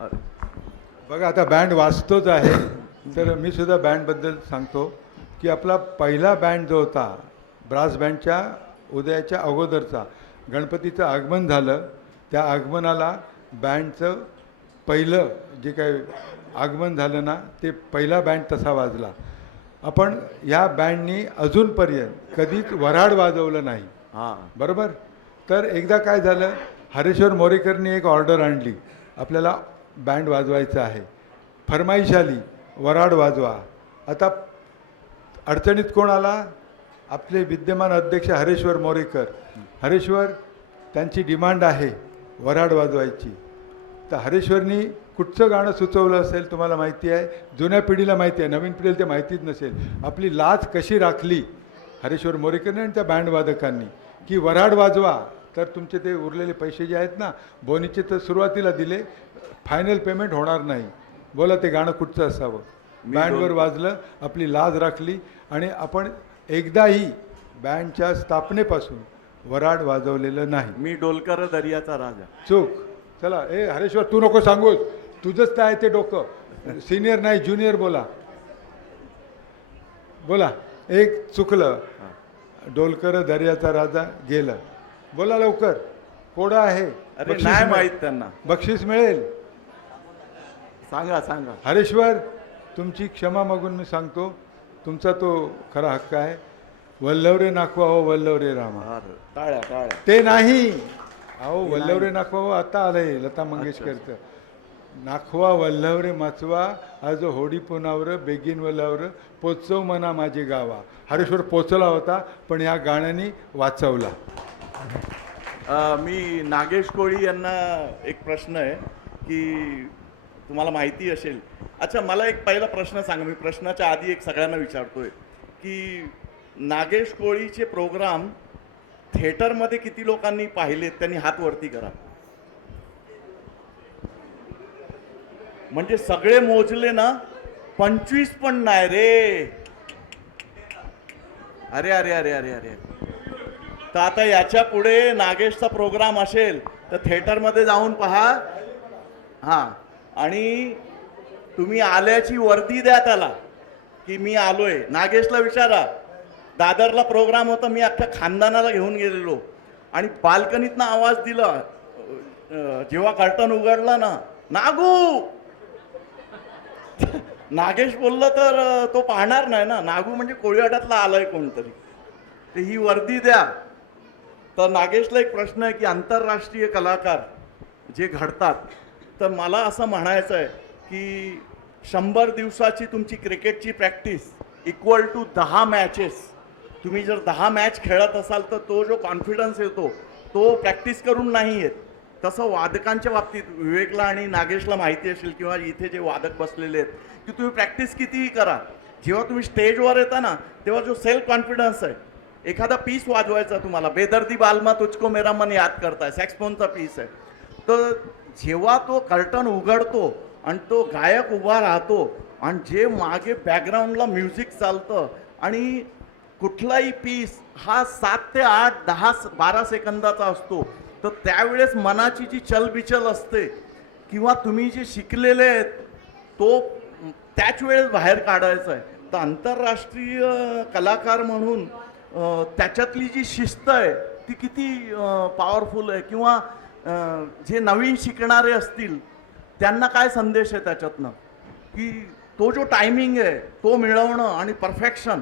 अरे. बघा आता बँड वाजतोच आहे, तर मी सुद्धा बँडबद्दल सांगतो की आपला पहिला बँड जो होता ब्रास बँडच्या उदयाच्या अगोदरचा, गणपतीचं आगमन झालं, त्या आगमनाला बँडचं पहिलं जे काही आगमन झालं ना, ते पहिला बँड तसा वाजला. आपण ह्या बँडनी अजूनपर्यंत कधीच वऱ्हाड वाजवलं नाही, हा बरोबर. तर एकदा काय झालं, हरेश्वर मोरेकरनी एक ऑर्डर आणली, आपल्याला बँड वाजवायचं आहे, फरमाईश आली वऱ्हाड वाजवा. आता अडचणीत कोण आला, आपले विद्यमान अध्यक्ष हरेश्वर मोरेकर. हरेश्वर त्यांची डिमांड आहे वऱ्हाड वाजवायची. तर हरेश्वरनी कुठचं गाणं सुचवलं असेल तुम्हाला माहिती आहे, जुन्या पिढीला माहिती आहे, नवीन पिढीला ते माहितीच नसेल. आपली लाज कशी राखली हरेश्वर मोरेकरने आणि त्या बँडवादकांनी, की वऱ्हाड वाजवा, तर तुमचे ते उरलेले पैसे जे आहेत ना बोनीचे, तर सुरुवातीला दिले, फायनल पेमेंट होणार नाही. बोला ते गाणं कुठचं असावं. बँडवर वाजलं, आपली लाज राखली, आणि आपण एकदाही बँडच्या स्थापनेपासून वऱ्हाड वाजवलेलं नाही. मी डोलकर दर्याचा राजा. चूक. चला हरेश्वर तू नको सांगूस, तुझंच तर आहे ते डोकं, सिनियर नाही ज्युनियर बोला. बोला एक चुकलं, डोलकर दर्याचा राजा गेलं. बोला लवकर, कोडा आहे, अरे बक्षीस नाही मिळेल. माहित त्यांना, बक्षीस मिळेल. सांगा सांगा. हरेश्वर तुमची क्षमा मागून मी सांगतो, तुमचा तो खरा हक्क आहे. वल्लवरे नाखवा हो वल्लवरे रामा, अरे, टाळ्या टाळ्या. ते नाही. अहो वल्लवरे नाखवा हो आता आलंय लता मंगेशकरचं. नाखवा वल्लवरे माचवा आज होडी पुनावर बेगीन वल्लवर पोचव मना माझे गावा. हरेश्वर पोचला होता, पण या गाण्याने वाचवला. मी नागेश कोळी यांना एक प्रश्न आहे की तुम्हाला माहिती असेल. अच्छा मला एक पहिला प्रश्न सांगा, मी प्रश्नाच्या आधी एक सगळ्यांना विचारतोय की नागेश कोळीचे प्रोग्राम थिएटरमध्ये किती लोकांनी पाहिलेत, त्यांनी हात वरती करा. म्हणजे सगळे मोजले ना, 25 पण नाही रे. अरे अरे अरे अरे अरे. तर आता याच्या पुढे नागेशचा प्रोग्राम असेल तर थिएटरमध्ये जाऊन पहा. हां, आणि तुम्ही आल्याची वर्दी द्या त्याला की मी आलोय. नागेशला विचारा, दादरला प्रोग्राम होता, मी अख्ख्या खानदानाला घेऊन गेलेलो आणि बाल्कनीतनं आवाज दिला जेव्हा कर्टन उघडला ना, नागू. नागेश बोललं तर तो पाहणार नाही ना, नागू म्हणजे कोळीवाड्यातला आलाय कोणतरी, तर ही वर्दी द्या. तर नागेशला एक प्रश्न आहे की आंतरराष्ट्रीय कलाकार जे घडतात, तर मला असं म्हणायचं आहे की 100 दिवसाची तुमची क्रिकेटची प्रॅक्टिस इक्वल टू 10 मॅचेस. तुम्ही जर 10 मॅच खेळत असाल तर तो जो कॉन्फिडन्स येतो तो प्रॅक्टिस करून नाही येत. तसं वादकांच्या बाबतीत विवेकला आणि नागेशला माहिती असेल, किंवा इथे जे वादक बसलेले आहेत, की तुम्ही प्रॅक्टिस कितीही करा, जेव्हा तुम्ही स्टेजवर येता ना तेव्हा जो सेल्फ कॉन्फिडन्स आहे, एखादा पीस वाजवायचा तुम्हाला, बेदर्दी बालमा तुझको मेरा मन याद करताय, सॅक्सफोनचा पीस आहे, तर जेव्हा तो कर्टन उघडतो आणि तो गायक उभा राहतो आणि जे मागे बॅकग्राऊंडला म्युझिक चालतं, आणि कुठलाही पीस हा 7 ते 8, 10, 12 सेकंदाचा असतो, तर त्यावेळेस मनाची जी चलबिचल असते किंवा तुम्ही जे शिकलेले आहेत तो त्याच वेळेस बाहेर काढायचा आहे. तर आंतरराष्ट्रीय कलाकार म्हणून त्याच्यातली जी शिस्त आहे ती किती पॉवरफुल आहे, किंवा जे नवीन शिकणारे असतील त्यांना काय संदेश आहे त्याच्यातनं, की तो जो टायमिंग आहे तो मिळवणं आणि परफेक्शन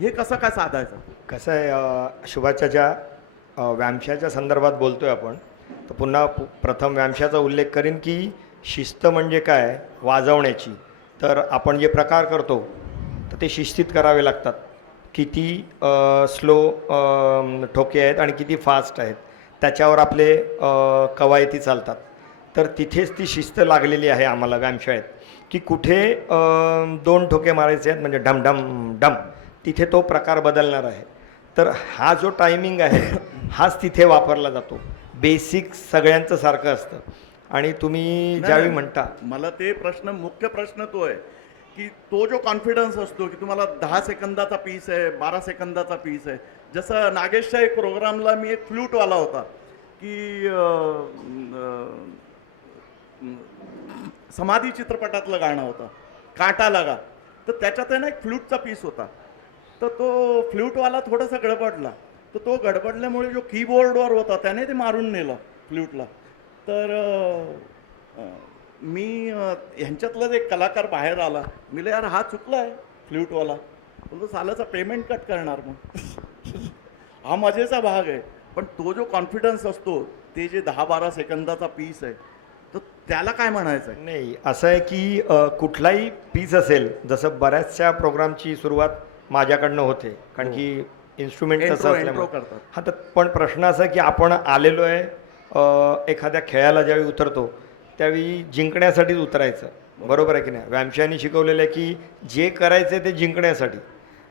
हे कसं काय साधायचं? कसं आहे शुभाचाच्या, व्यायामशाच्या संदर्भात बोलतोय आपण, तर पुन्हा प्रथम व्यायामशाचा उल्लेख करीन की शिस्त म्हणजे काय वाजवण्याची. तर आपण जे प्रकार करतो तर ते शिस्तीत करावे लागतात. किती स्लो ठोके आहेत आणि किती फास्ट आहेत त्याच्यावर आपले कवायती चालतात. तर तिथेच ती शिस्त लागलेली आहे आम्हाला व्यायामशाळेत, की कुठे 2 ठोके मारायचे आहेत म्हणजे डम डम डम, तिथे तो प्रकार बदलणार आहे. तर हा जो टायमिंग आहे हाच तिथे वापरला जातो. बेसिक सगळ्यांचं सारखं असतं. आणि तुम्ही ज्यावेळी म्हणता, मला ते मुख्य प्रश्न तो आहे की तो जो कॉन्फिडन्स असतो की तुम्हाला 10 सेकंदाचा पीस आहे, 12 सेकंदाचा पीस आहे. जसं नागेशच्या एक प्रोग्रामला मी एक फ्लूटवाला होता की समाधी चित्रपटातलं गाणं होतं काटा लगा, तर त्याच्यात आहे ना एक फ्लूटचा पीस होता. तर तो फ्लूटवाला थोडासा गडबडला, तर तो गडबडल्यामुळे जो कीबोर्डवर होता त्याने ते मारून नेलं फ्लूटला. तर मी ह्यांच्यातलाच एक कलाकार बाहेर आला, मी यार हा चुकला आहे फ्लूटवाला. बोलतो सालाचा पेमेंट कट करणार मग. हा मजेचा भाग आहे. पण तो जो कॉन्फिडन्स असतो, ते जे 10-12 सेकंदाचा पीस आहे, तर त्याला काय म्हणायचं आहे? नाही असं आहे की कुठलाही पीस असेल, जसं बऱ्याचशा प्रोग्रामची सुरुवात माझ्याकडनं होते, कारण की इन्स्ट्रुमेंट तसं Intro असल्यामुळे. करतात. हां, तर पण प्रश्न असा की आपण आलेलो आहे एखाद्या खेळाला ज्यावेळी उतरतो त्यावेळी जिंकण्यासाठीच उतरायचं, बरोबर आहे की नाही. व्यायामशाळेने शिकवलेलं आहे की जे करायचं आहे ते जिंकण्यासाठी,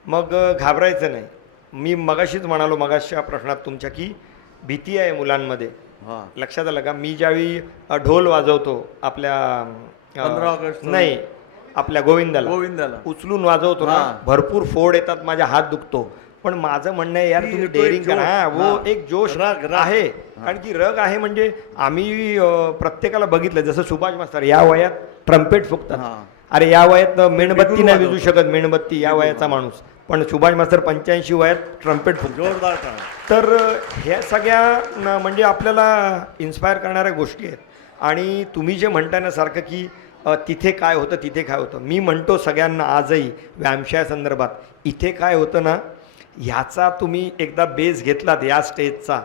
मग घाबरायचं नाही. मी मगाशीच म्हणालो मगाशच्या प्रश्नात तुमच्या की भीती आहे मुलांमध्ये. हां, लक्षात आलं का. मी ज्यावेळी ढोल वाजवतो आपल्या 15 ऑगस्ट नाही आपल्या गोविंदाला उचलून वाजवतो ना, हां. भरपूर फोड येतात, माझा हात दुखतो. पण माझं म्हणणं आहे यार ती तुम्ही तो एक डेअरिंग करा. जोश. हां, वो हां. एक जोश रग आहे. कारण की रग आहे. म्हणजे आम्ही प्रत्येकाला बघितलं, जसं सुभाष मास्तर या वयात ट्रम्पेट फुकतात. हां. अरे या वयात मेणबत्ती बिगुल नाही विजू वाजवतात. शकत, मेणबत्ती या वयाचा माणूस. पण सुभाष मास्तर 85 वयात ट्रम्पेट फुकतो. जोरदार टाळ्या. तर ह्या सगळ्या म्हणजे आपल्याला इन्स्पायर करणाऱ्या गोष्टी आहेत. आणि तुम्ही जे म्हणताय ना सारखं की तिथे काय होतं तिथे काय होतं, मी म्हणतो सगळ्यांना आजही व्यायामशाळेसंदर्भात इथे काय होतं ना, ह्याचा तुम्ही एकदा बेस घेतलात या स्टेजचा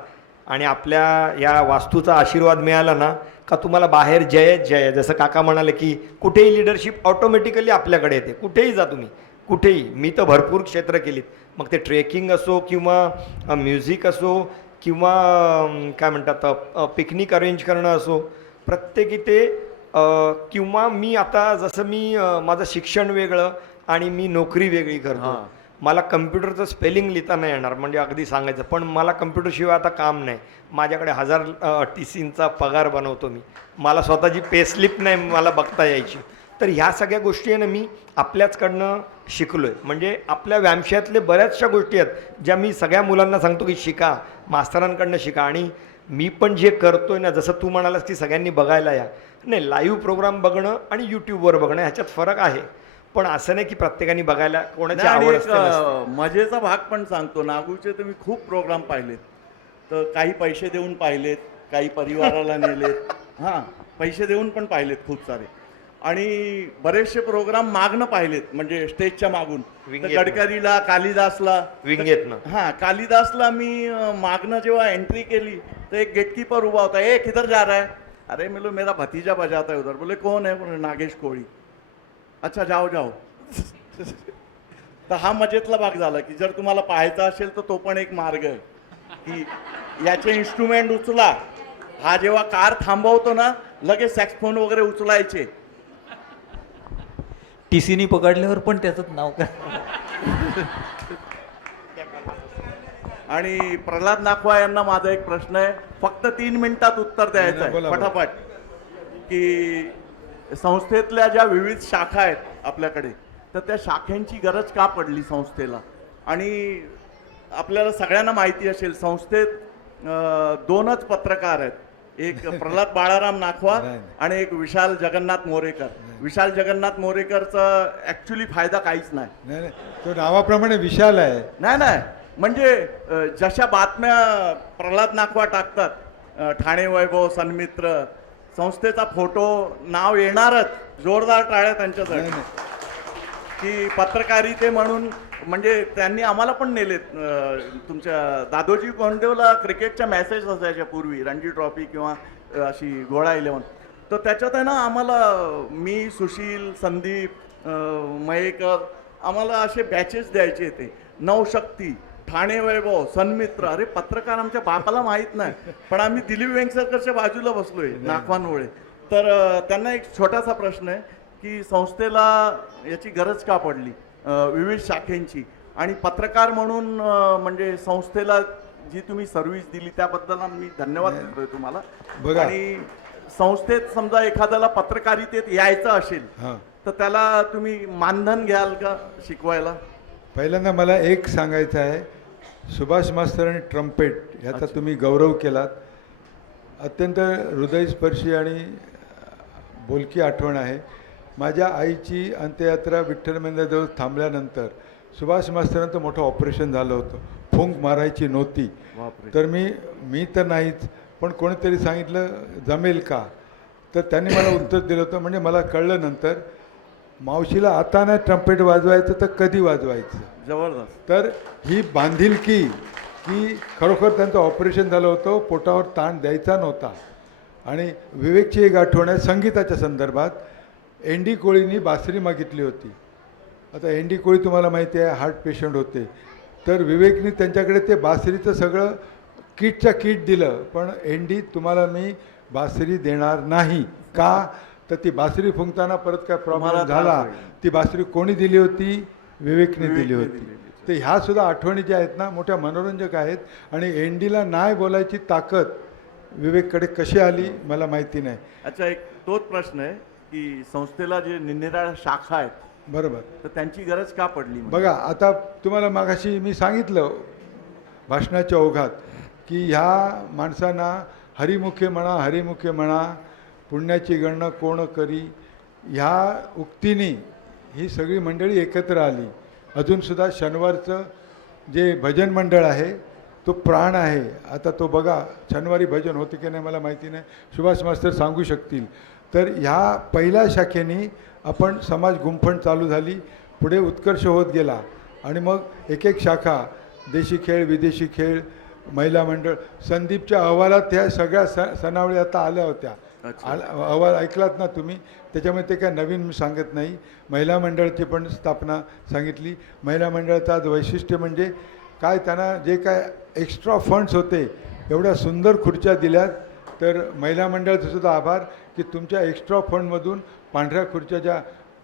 आणि आपल्या या वास्तूचा आशीर्वाद मिळाला ना, का तुम्हाला बाहेर जय जय, जसं काका म्हणाले की कुठेही लिडरशिप ऑटोमॅटिकली आपल्याकडे येते. कुठेही जा तुम्ही, कुठेही. मी तर भरपूर क्षेत्र केलीत, मग ते ट्रेकिंग असो किंवा म्युझिक असो किंवा काय म्हणतात पिकनिक अरेंज करणं असो, प्रत्येक इथे किंवा मी आता जसं मी माझं शिक्षण वेगळं आणि मी नोकरी वेगळी करतो. हां. मला कम्प्युटरचं स्पेलिंग लिहिता नाही येणार, म्हणजे अगदी सांगायचं, पण मला कम्प्युटरशिवाय आता काम नाही. माझ्याकडे 1000 TCचा पगार बनवतो मी, मला स्वतःची पे स्लिप नाही मला बघता यायची. तर ह्या सगळ्या गोष्टी आहे ना मी आपल्याचकडनं शिकलो आहे. म्हणजे आपल्या व्यायामशाळेतले बऱ्याचशा गोष्टी आहेत ज्या मी सगळ्या मुलांना सांगतो की शिका, मास्तरांकडनं शिका. आणि मी पण जे करतोय ना, जसं तू म्हणालास की सगळ्यांनी बघायला या, नाही लाईव्ह प्रोग्राम बघणं आणि यूट्यूबवर बघणं ह्याच्यात फरक आहे. पण असं नाही की प्रत्येकाने बघायला कोणाची नाही, आणि आवड एक, असते नसते. मजेचा भाग पण सांगतो. नागूचे तर मी खूप प्रोग्राम पाहिलेत. तर काही पैसे देऊन पाहिलेत, काही परिवाराला नेलेत. हां, पैसे देऊन पण पाहिलेत खूप सारे. आणि बरेचसे प्रोग्राम मागणं पाहिलेत, म्हणजे स्टेजच्या मागून. तर विंगेतनं. गडकरीला, कालिदासला. विंगेतनं. हां, कालिदासला मी मागणं जेव्हा एंट्री केली तर एक गेटकीपर उभा होता. ए किधर जा रहा है? अरे मिलो मेरा भतीजा बजाता है उधर. बोले कौन है? बोले नागेश कोळी. अच्छा जाओ जाओ. तर हा मजेतला भाग झाला की जर तुम्हाला पाहायचा असेल तर तो पण एक मार्ग आहे की याचे इन्स्ट्रुमेंट उचला. हा जेव्हा कार थांबवतो ना, लगेच सॅक्सफोन वगैरे उचलायचे. TCनी पकडल्यावर पण त्याचं नाव काय? आणि प्रल्हाद नाखवा यांना माझा एक प्रश्न आहे, फक्त 3 मिनिटात उत्तर द्यायचं आहे बोला, बोला. फटाफट. की संस्थेतल्या ज्या विविध शाखा आहेत आपल्याकडे, तर त्या शाखांची गरज का पडली संस्थेला? आणि आपल्याला सगळ्यांना माहिती असेल संस्थेत 2च पत्रकार आहेत, एक प्रल्हाद बाळाराम नाखवा नाही. आणि एक विशाल जगन्नाथ मोरेकर. विशाल जगन्नाथ मोरेकरचा ॲक्च्युली फायदा काहीच नाही. नाही नाही, तो नावाप्रमाणे विशाल आहे. नाही नाही, म्हणजे जशा बातम्या प्रल्हाद नाखवा टाकतात, ठाणे वैभव, सन्मित्र, संस्थेचा फोटो, नाव येणारच. जोरदार टाळ्या नाही त्यांच्यासाठी. नाही, की पत्रकारिते म्हणून म्हणजे त्यांनी आम्हाला पण नेलेत. तुमच्या दादोजी कोंडदेवला क्रिकेटच्या मॅसेज असायच्या पूर्वी, रणजी ट्रॉफी किंवा अशी गोळा 11. तर त्याच्यात आहे ना आम्हाला मी, सुशील, संदीप, मयेकर आम्हाला असे बॅचेस द्यायचे ते. नवशक्ती, ठाणे वैभव, सन्मित्र. अरे पत्रकार आमच्या बापाला माहीत नाही, पण आम्ही दिलीप वेंगसरकरच्या बाजूला बसलोय नागवानमुळे. तर त्यांना एक छोटासा प्रश्न आहे की संस्थेला याची गरज का पडली, विविध शाखेंची, आणि पत्रकार म्हणून म्हणजे संस्थेला जी तुम्ही सर्व्हिस दिली त्याबद्दल मी धन्यवाद देतोय तुम्हाला. बघा. आणि संस्थेत समजा एखाद्याला पत्रकारितेत यायचं असेल हां, तर त्याला तुम्ही मानधन घ्याल का शिकवायला? पहिल्यांदा मला एक सांगायचं आहे, सुभाष मास्तर आणि ट्रम्पेट ह्याचा तुम्ही गौरव केलात. अत्यंत हृदयस्पर्शी आणि बोलकी आठवण आहे. माझ्या आईची अंत्ययात्रा विठ्ठल मंदिराजवळ थांबल्यानंतर सुभाष मास्तरांचं मोठं ऑपरेशन झालं होतं. फुंक मारायची नव्हती. बापरे. तर मी तर नाहीच, पण कोणीतरी सांगितलं जमेल का, तर त्यांनी मला उत्तर दिलं होतं. म्हणजे मला कळलं नंतर, मावशीला आता नाही ट्रम्पेट वाजवायचं तर कधी वाजवायचं. जबरदस्त. तर ही बांधिलकी की खरोखर त्यांचं ऑपरेशन झालं होतं, पोटावर ताण द्यायचा नव्हता. आणि विवेकची एक आठवण आहे संगीताच्या संदर्भात. एन डी कोळींनी बासरी मागितली होती. आता एन डी कोळी तुम्हाला माहिती आहे हार्ट पेशंट होते. तर विवेकनी त्यांच्याकडे ते बासरीचं सगळं किटच्या किट दिलं, पण एन डी तुम्हाला मी बासरी देणार नाही. का? तर ती बासरी फुंकताना परत काय प्रॉब्लेम तुम्हाला त्रास झाला. होईल. ती बासरी कोणी दिली होती? विवेकने दिली विवेकने होती. दिली. तर ह्या सुद्धा आठवणी ज्या आहेत ना मोठ्या मनोरंजक आहेत. आणि एन डीला नाही बोलायची ताकद विवेककडे कशी आली मला माहिती नाही. अच्छा, एक तोच प्रश्न आहे की संस्थेला जे निरनिराळ्या शाखा आहेत बरोबर. तर त्यांची गरज का पडली? बघा, आता तुम्हाला मागाशी मी सांगितलं भाषणाच्या ओघात की ह्या माणसांना हरिमुखे म्हणा, पुण्याची गणना कोण करी, ह्या उक्तीने ही सगळी मंडळी एकत्र आली. अजूनसुद्धा शनिवारचं जे भजन मंडळ आहे तो प्राण आहे. आता तो बघा शनिवारी भजन होते की नाही मला माहिती नाही, सुभाष मास्तर सांगू शकतील. तर ह्या पहिल्या शाखेने आपण समाज गुंफण चालू झाली, पुढे उत्कर्ष होत गेला. आणि मग एक एक शाखा, देशी खेळ, विदेशी खेळ, महिला मंडळ. संदीपच्या अहवालात ह्या सगळ्या सणावळी आता आल्या होत्या. अच्छा. अहवाल ऐकलात ना तुम्ही, त्याच्यामुळे ते काय नवीन मी सांगत नाही. महिला मंडळाची पण स्थापना सांगितली. महिला मंडळाचं आज वैशिष्ट्य म्हणजे काय, त्यांना जे काय एक्स्ट्रा फंड्स होते एवढ्या सुंदर खुर्च्या दिल्यात. तर महिला मंडळाचं सुद्धा आभार की तुमच्या एक्स्ट्रा फंडमधून पांढऱ्या खुर्च्या ज्या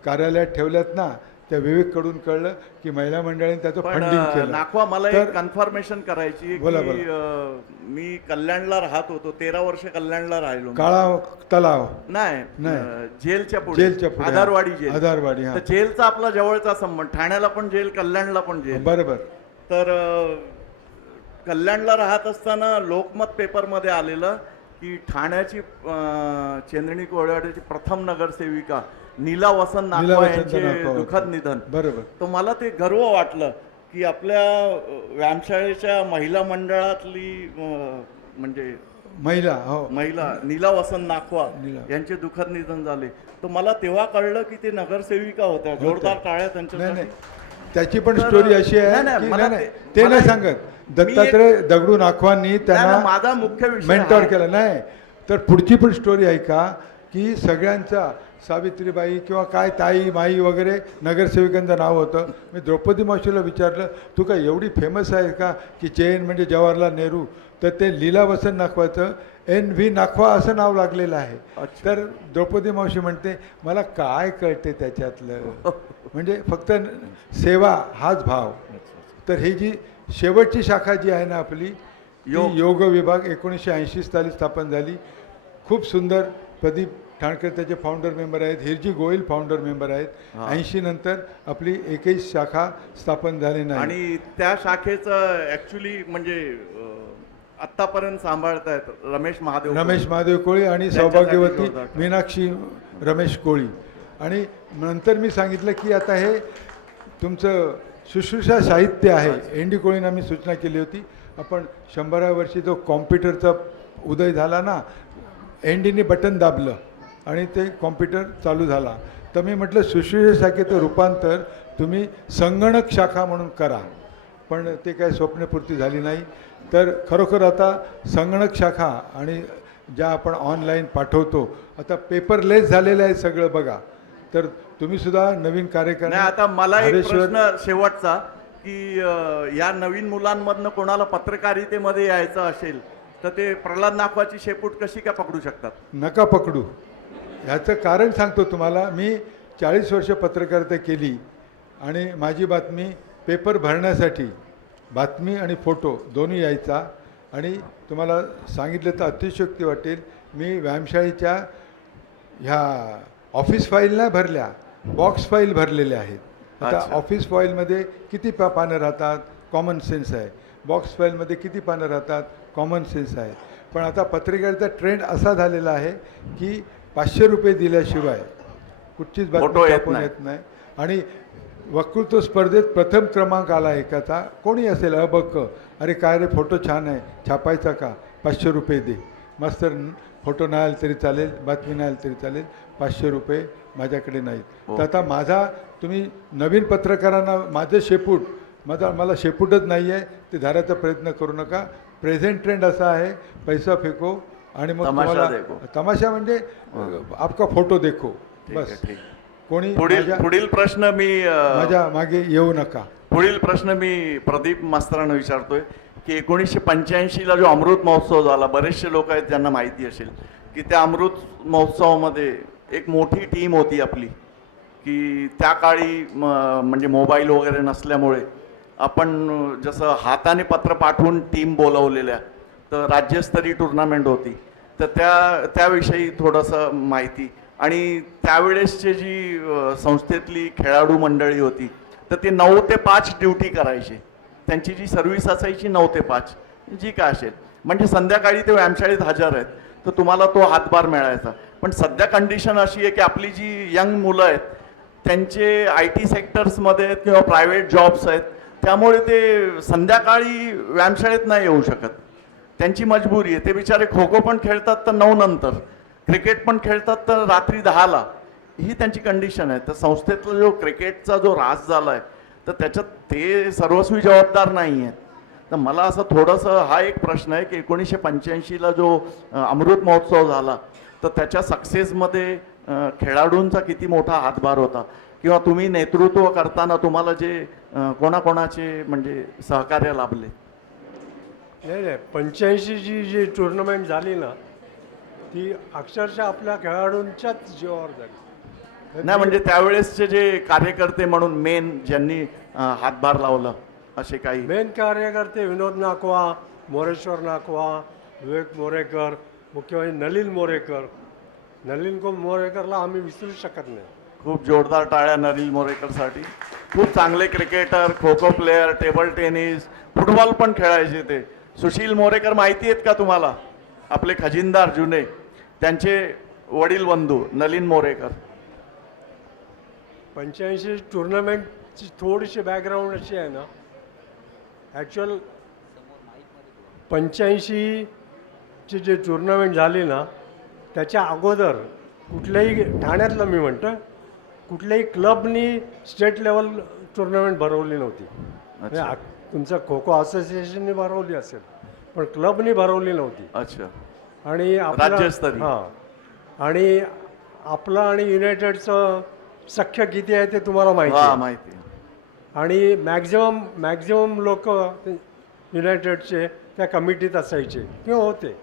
कार्यालयात ठेवल्यात ना, त्या विवेककडून कळलं की महिला मंडळाने त्याचं पण फंडिंग केलं. नाखवा, मला तर- एक कन्फर्मेशन करायची आहे बोला, की मी कल्याणला राहत होतो, 13 वर्ष कल्याणला राहिलो मी. काळा तलाव नाही, नाही. जेलच्या पुढे, जेलच्या पुढे आधारवाडी जेल. आधारवाडी, हां तर जेलचा आपला जवळचा संबंध. ठाण्याला पण जेल, कल्याणला पण जेल. बरोबर. तर कल्याणला राहत असताना लोकमत पेपरमध्ये आलेलं की ठाण्याची चेंदणी कोळ्याची प्रथम नगरसेविका नीला वसंत नीला नाखवा वसंत यांचे नाखवा. दुःखद निधन. बरोबर. तर मला ते गर्व वाटलं की आपल्या व्यायामशाळेच्या महिला मंडळातली म्हणजे महिला, हो, महिला नीला वसंत नाखवा नीला. यांचे दुःखद निधन झाले. तर मला तेव्हा कळलं की ते नगरसेविका होत्या. जोरदार टाळ्या नाही त्यांच्यासाठी. नाही, त्याची पण तर- स्टोरी अशी आहे नाही, नाही, की मला नाही ते- ते मला नाही एक- सांगत. मी दत्तात्रय दगडू नाखवांनी नाही, त्यांना नाही, माझा मुख्य विषय मेंटॉर हा. केलं. नाही तर पुढची पण स्टोरी ऐका की सगळ्यांचा सावित्रीबाई किंवा काय ताई माई वगैरे नगरसेविकांचं नाव होतं. मी द्रौपदी मावशीला विचारलं तू काय एवढी फेमस आहे का की जैन म्हणजे जवाहरलाल नेहरू, तर ते लीला वसंत नाखवाचं NV नाखवा असं नाव लागलेलं आहे. अच्छा. तर द्रौपदी मावशी म्हणते मला काय कळते त्याच्यातलं, म्हणजे फक्त सेवा हाच भाव. तर ही जी शेवटची शाखा जी आहे ना आपली, ती योग. योग विभाग 1980 साली स्थापन झाली. खूप सुंदर. प्रदीप ठाणकर त्याचे फाउंडर मेंबर आहेत, हिरजी गोयल फाउंडर मेंबर आहेत. हा. 80 नंतर आपली एकही शाखा स्थापन झाली नाही. आणि त्या शाखेचं ऍक्च्युली म्हणजे आतापर्यंत सांभाळतायत रमेश महादेव. रमेश महादेव कोळी आणि त्यांच्यासाठी सौभाग्यवती जोरदार. मीनाक्षी रमेश कोळी. आणि नंतर मी सांगितलं की आता हे तुमचं शुश्रूषा साहित्य आहे. ND कोळींना मी सूचना केली होती, आपण 100व्या वर्षी जो कॉम्प्युटरचा उदय झाला ना, NDने बटन दाबलं आणि ते कॉम्प्युटर चालू झाला. तर मी म्हटलं सुशिक्षित शाखेचं रूपांतर तुम्ही संगणक शाखा म्हणून करा, पण ते काही स्वप्नपूर्ती झाली नाही. तर खरोखर आता संगणक शाखा आणि ज्या आपण ऑनलाईन पाठवतो, आता पेपरलेस झालेलं आहे सगळं बघा. तर तुम्ही सुद्धा नवीन कार्यक्रम नाही, आता मला एक प्रश्न शेवटचा की या नवीन मुलांमधनं कोणाला पत्रकारितेमध्ये यायचं असेल तर ते प्रल्हाद नाखवाची शेपूट कशी काय पकडू शकतात? नका पकडू. ह्याचं कारण सांगतो तुम्हाला. मी 40 वर्ष पत्रकारिता केली आणि माझी बातमी पेपर भरण्यासाठी बातमी आणि फोटो दोन्ही यायचा. आणि तुम्हाला सांगितलं तर अतिशयोक्ती वाटेल, मी व्यायामशाळेच्या ह्या ऑफिस फाईल नाही भरल्या, बॉक्स फाईल भरलेल्या आहेत. आता अच्छा. ऑफिस फाईलमध्ये किती पानं राहतात, कॉमन सेन्स आहे. बॉक्स फाईलमध्ये किती पानं राहतात, कॉमन सेन्स आहे. पण आता पत्रकारिता ट्रेंड असा झालेला आहे की 500 रुपये दिल्याशिवाय कुठचीच फोटो बातमी येत छापून नाही. येत नाही. आणि वक्तृत्व स्पर्धेत प्रथम क्रमांक आला एकाचा, कोणी असेल अबक, अरे काय रे फोटो छान आहे, छापायचा का, 500 रुपये दे. मस्त फोटो नाही आला तरी चालेल, बातमी नाही आली तरी चालेल, 500 रुपये माझ्याकडे नाहीत. तर आता माझा, तुम्ही नवीन पत्रकारांना माझं शेपूट, मला शेपूटच नाही आहे ते धरायचा प्रयत्न करू नका. प्रेझेंट ट्रेंड असा आहे, पैसा फेको आणि मग तमाशा तुम्हाला देखो. तमाशा म्हणजे आपका फोटो देखो ठीक आहे, बस. ठीक. कोणी पुढील प्रश्न मी माझ्या मागे येऊ नका. पुढील प्रश्न मी प्रदीप मास्तरांना विचारतोय की 1985ला जो अमृत महोत्सव झाला, बरेचसे लोक आहेत ज्यांना माहिती असेल की त्या अमृत महोत्सवामध्ये एक मोठी टीम होती आपली, की त्या काळी म्हणजे मोबाईल वगैरे नसल्यामुळे आपण जसं हाताने पत्र पाठवून टीम बोलवलेल्या, तर राज्यस्तरीय टुर्नामेंट होती. तर त्याविषयी थोडंसं माहिती. आणि त्यावेळेसची जी संस्थेतली खेळाडू मंडळी होती तर ते 9 ते 5 ड्युटी करायचे. त्यांची जी सर्व्हिस असायची 9 ते 5 जी काय असेल, म्हणजे संध्याकाळी ते व्यायामशाळेत हजर आहेत तर तुम्हाला तो हातभार मिळायचा. पण सध्या कंडिशन अशी आहे की आपली जी यंग मुलं आहेत त्यांचे IT सेक्टर्समध्ये आहेत किंवा प्रायव्हेट जॉब्स आहेत, त्यामुळे ते संध्याकाळी व्यायामशाळेत नाही येऊ शकत. त्यांची मजबुरी आहे. ते बिचारे खो खो पण खेळतात तर 9 नंतर, क्रिकेट पण खेळतात तर रात्री 10ला. ही त्यांची कंडिशन आहे. तर संस्थेतला जो क्रिकेटचा जो रास झाला आहे तर त्याच्यात ते सर्वस्वी जबाबदार नाही आहेत. तर मला असं थोडंसं हा एक प्रश्न आहे की 1985ला जो अमृत महोत्सव झाला तर त्याच्या सक्सेसमध्ये खेळाडूंचा किती मोठा हातभार होता, किंवा तुम्ही नेतृत्व करताना तुम्हाला जे कोणाकोणाचे म्हणजे सहकार्य लाभले? नाही, 85ची जी टुर्नामेंट झाली ना ती अक्षरशः आपल्या खेळाडूंच्याच जीवावर झाली. नाही, म्हणजे त्यावेळेसचे जे कार्यकर्ते म्हणून मेन ज्यांनी हातभार लावला असे काही? मेन कार्यकर्ते विनोद नाकवा, मोरेश्वर नाकवा, विवेक मोरेकर, मुख्य म्हणजे नलिन मोरेकर. नलिन मोरेकरला आम्ही विसरू शकत नाही. खूप जोरदार टाळ्या नलिन मोरेकरसाठी. खूप चांगले cricketer, kho kho player, table tennis, football पण खेळायचे ते. सुशील मोरेकर माहिती आहेत का तुम्हाला? आपले खजिनदार जुने, त्यांचे वडील बंधू नलिन मोरेकर. 85 टुर्नामेंटची थोडीशी बॅकग्राऊंड अशी आहे ना, ॲक्च्युअल 85ची जी टुर्नामेंट झाली ना त्याच्या अगोदर कुठल्याही, ठाण्यातलं मी म्हणतो, कुठल्याही क्लबनी स्टेट लेवल टुर्नामेंट भरवली नव्हती. म्हणजे तुमचं खो खो असोसिएशनने भरवली असेल पण क्लबनी भरवली नव्हती. अच्छा. आणि राज्यस्तरीय. हां, आणि आपलं आणि युनायटेडचं सख्य किती आहे ते तुम्हाला माहिती आहे. माहिती. आणि मॅक्झिमम लोक युनायटेडचे त्या कमिटीत असायचे किंवा होते.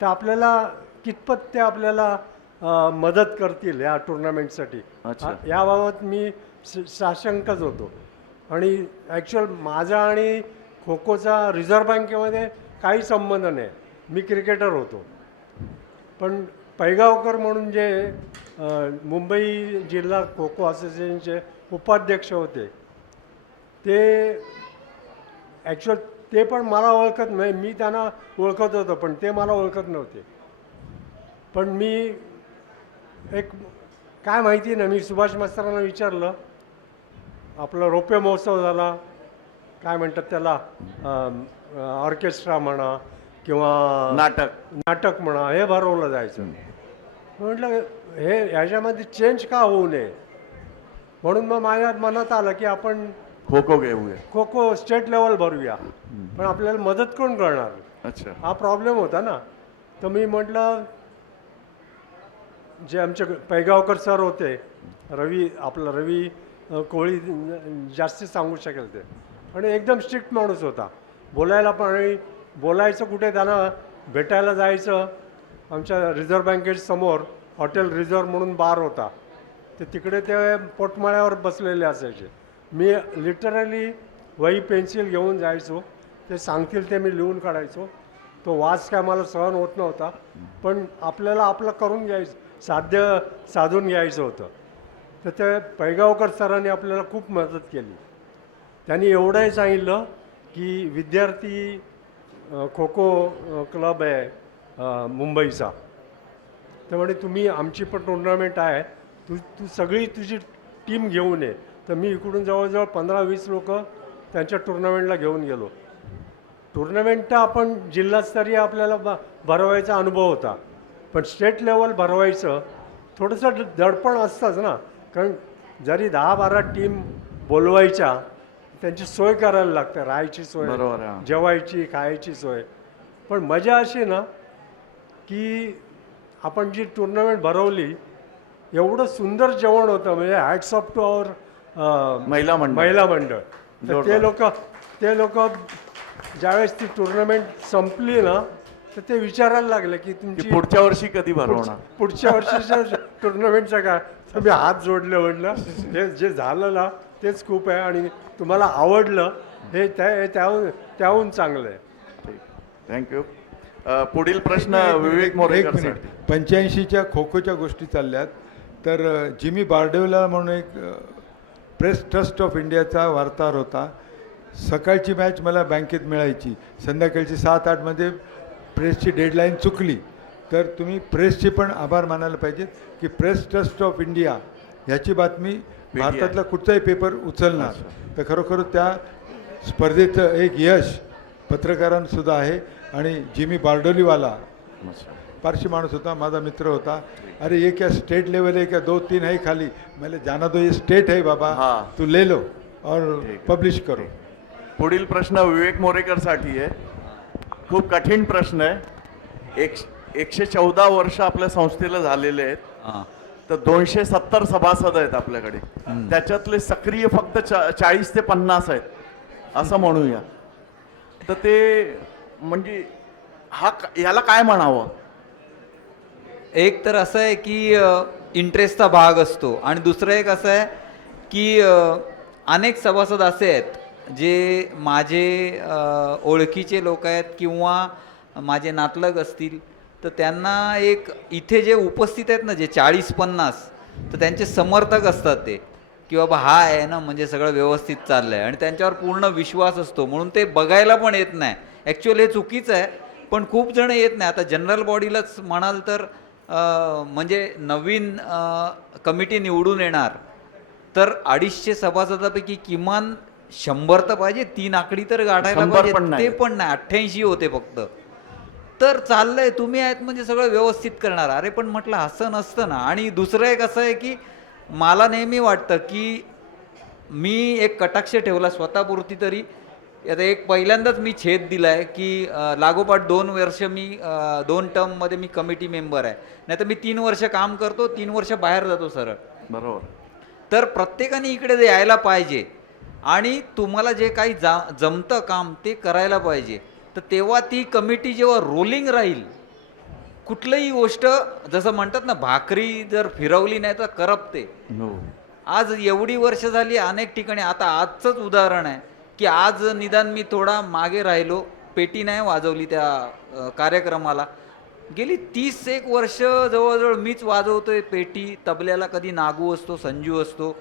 तर आपल्याला कितपत ते आपल्याला मदत करतील या टुर्नामेंटसाठी, याबाबत मी साशंकच होतो. आणि ॲक्च्युअल माझा आणि खो खोचा रिझर्व्ह बँकेमध्ये काही संबंध नाही. मी क्रिकेटर होतो. पण पैगावकर म्हणून जे मुंबई जिल्हा खो खो असोसिएशनचे उपाध्यक्ष होते ते ॲक्च्युअल ते पण मला ओळखत नाही. मी त्यांना ओळखत होतो पण ते मला ओळखत नव्हते. पण मी एक काय माहिती नाही, मी सुभाष मास्तरांना विचारलं, आपला रौप्य महोत्सव झाला, काय म्हणतात त्याला, ऑर्केस्ट्रा म्हणा किंवा नाटक म्हणा, हे भरवलं जायचं. म्हटलं ह्याच्यामध्ये चेंज का होऊ नये म्हणून मग माझ्या मनात आलं की आपण खो खो घेऊया. Kho kho state level भरूया. पण आपल्याला मदत कोण करणार अच्छा. हा प्रॉब्लेम होता ना. तर मी म्हटलं जे आमचे पैगावकर सर होते, रवी कोळी जास्त सांगू शकेल ते, आणि एकदम स्ट्रिक्ट माणूस होता. बोलायला पण, आणि बोलायचं कुठे त्यांना भेटायला जायचं. आमच्या रिझर्व्ह बँकेट समोर हॉटेल रिझर्व्ह म्हणून बार होता, ते तिकडे ते पोटमाळ्यावर बसलेले असायचे. मी लिटरली वही पेन्सिल घेऊन जायचो, ते सांगतील ते मी लिहून काढायचो. तो वास काय मला सहन होत नव्हता, पण आपल्याला आपलं करून घ्यायचं, साधून घ्यायचं होतं. तर ते पैगावकर सरांनी आपल्याला खूप मदत केली. त्यांनी एवढंही सांगितलं की विद्यार्थी खो खो क्लब आहे मुंबईचा, त्यामुळे तुम्ही आमची पण टुर्नामेंट आहे, तू सगळी तुझी टीम घेऊन ये. तर मी इकडून जवळजवळ 15-20 लोक त्यांच्या टुर्नामेंटला घेऊन गेलो. टुर्नामेंटचा आपण जिल्हास्तरीय आपल्याला भरवायचा अनुभव होता, पण स्टेट लेवल भरवायचं थोडंसं दडपण असतंच ना. कारण जरी 10-12 टीम बोलवायच्या, त्यांची सोय करायला लागते, राहायची सोय, बरोबर आहे. जेवायची खायची सोय. पण मजा अशी ना की आपण जी टुर्नामेंट भरवली, एवढं सुंदर जेवण होतं, म्हणजे हॅट्स ऑफ टू आवर महिला मंडळ. महिला मंडळ. तर जोरदार. ते लोक ज्यावेळेस ती टुर्नामेंट संपली ना, तर ते विचारायला लागले की की तुमची पुढच्या वर्षी कधी भरवणार. पुढच्या वर्षीच्या टुर्नामेंटचं काय. तर मी हात जोडले, म्हटलं जे झालं ना तेच खूप आहे, आणि तुम्हाला आवडलं हे त्याहून चांगलं आहे. थँक्यू. पुढील प्रश्न विवेक मोरेकर सर. 85च्या खो खोच्या गोष्टी चालल्यात. तर जिमी बार्डेवला म्हणून एक प्रेस ट्रस्ट ऑफ इंडियाचा वार्ताहर होता. सकाळची मॅच मला बँकेत मिळायची, संध्याकाळची 7-8 प्रेसची डेडलाईन चुकली. तर तुम्ही प्रेसचे पण आभार मानायला पाहिजेत की प्रेस ट्रस्ट ऑफ इंडिया ह्याची बातमी भारतातला कुठचाही पेपर उचलणार. तर खरोखर त्या स्पर्धेचं एक यश पत्रकारांसुद्धा आहे. आणि जिमी बार्डोलीवाला पारशी माणूस होता, माझा मित्र होता. अरे ये क्या स्टेट लेवल है क्या, 2-3 है खाली. मैंने जाना तो ये स्टेट है बाबा, तू ले लो और पब्लिश करो. पुढील प्रश्न विवेक मोरेकरसाठी आहे. खूप कठीण प्रश्न आहे. 114 वर्ष आपल्या संस्थेला झालेले आहेत. हां. तर 270 सभासद आहेत आपल्याकडे. त्याच्यातले सक्रिय फक्त 40 ते 50 आहेत असं म्हणूया. तर ते म्हणजे याला काय म्हणावं. एक तर असं आहे की इंटरेस्टचा भाग असतो, आणि दुसरं एक असं आहे की अनेक सभासद असे आहेत जे माझे ओळखीचे लोक आहेत किंवा माझे नातलग असतील. तर त्यांना एक इथे जे उपस्थित आहेत ना, जे 40-50, तर त्यांचे समर्थक असतात ते, की बाबा हा आहे ना, म्हणजे सगळं व्यवस्थित चाललं आहे, आणि त्यांच्यावर पूर्ण विश्वास असतो, म्हणून ते बघायला पण येत नाही. ॲक्च्युअली हे चुकीचं आहे, पण खूप जण येत नाही. आता जनरल बॉडीलाच म्हणाल तर म्हणजे नवीन कमिटी निवडून येणार, तर 250 सभासदापैकी किमान 100 तर पाहिजे, 3 आकडी तर गाठायला 100 पाहिजे. पण नाही. ते पण नाही, 88 होते फक्त. तर चाललंय, तुम्ही आहेत म्हणजे सगळं व्यवस्थित करणार. अरे पण म्हटलं असं नसतं ना. आणि दुसरं एक असं आहे की मला नेहमी वाटतं की मी एक कटाक्ष ठेवला स्वतःपुरती तरी. आता एक पहिल्यांदाच मी छेद दिला आहे की लागोपाठ 2 वर्ष मी 2 टर्ममध्ये मी कमिटी मेंबर आहे. नाही तर मी 3 वर्ष काम करतो, 3 वर्ष बाहेर जातो सरळ. बरोबर. तर प्रत्येकाने इकडे यायला पाहिजे, आणि तुम्हाला जे काही जमतं काम ते करायला पाहिजे. तर तेव्हा ती कमिटी जेव्हा रोलिंग राहील, कुठलीही गोष्ट जसं म्हणतात ना, भाकरी जर फिरवली नाही तर करपते. हो. आज एवढी वर्ष झाली अनेक ठिकाणी. आता आजचंच उदाहरण आहे की आज निदान मी थोडा मागे राहिलो, पेटी नाही वाजवली त्या कार्यक्रमाला. गेली 31 वर्ष जवळजवळ मीच वाजवतोय पेटी. तबल्याला कधी नागू असतो, संजू असतो.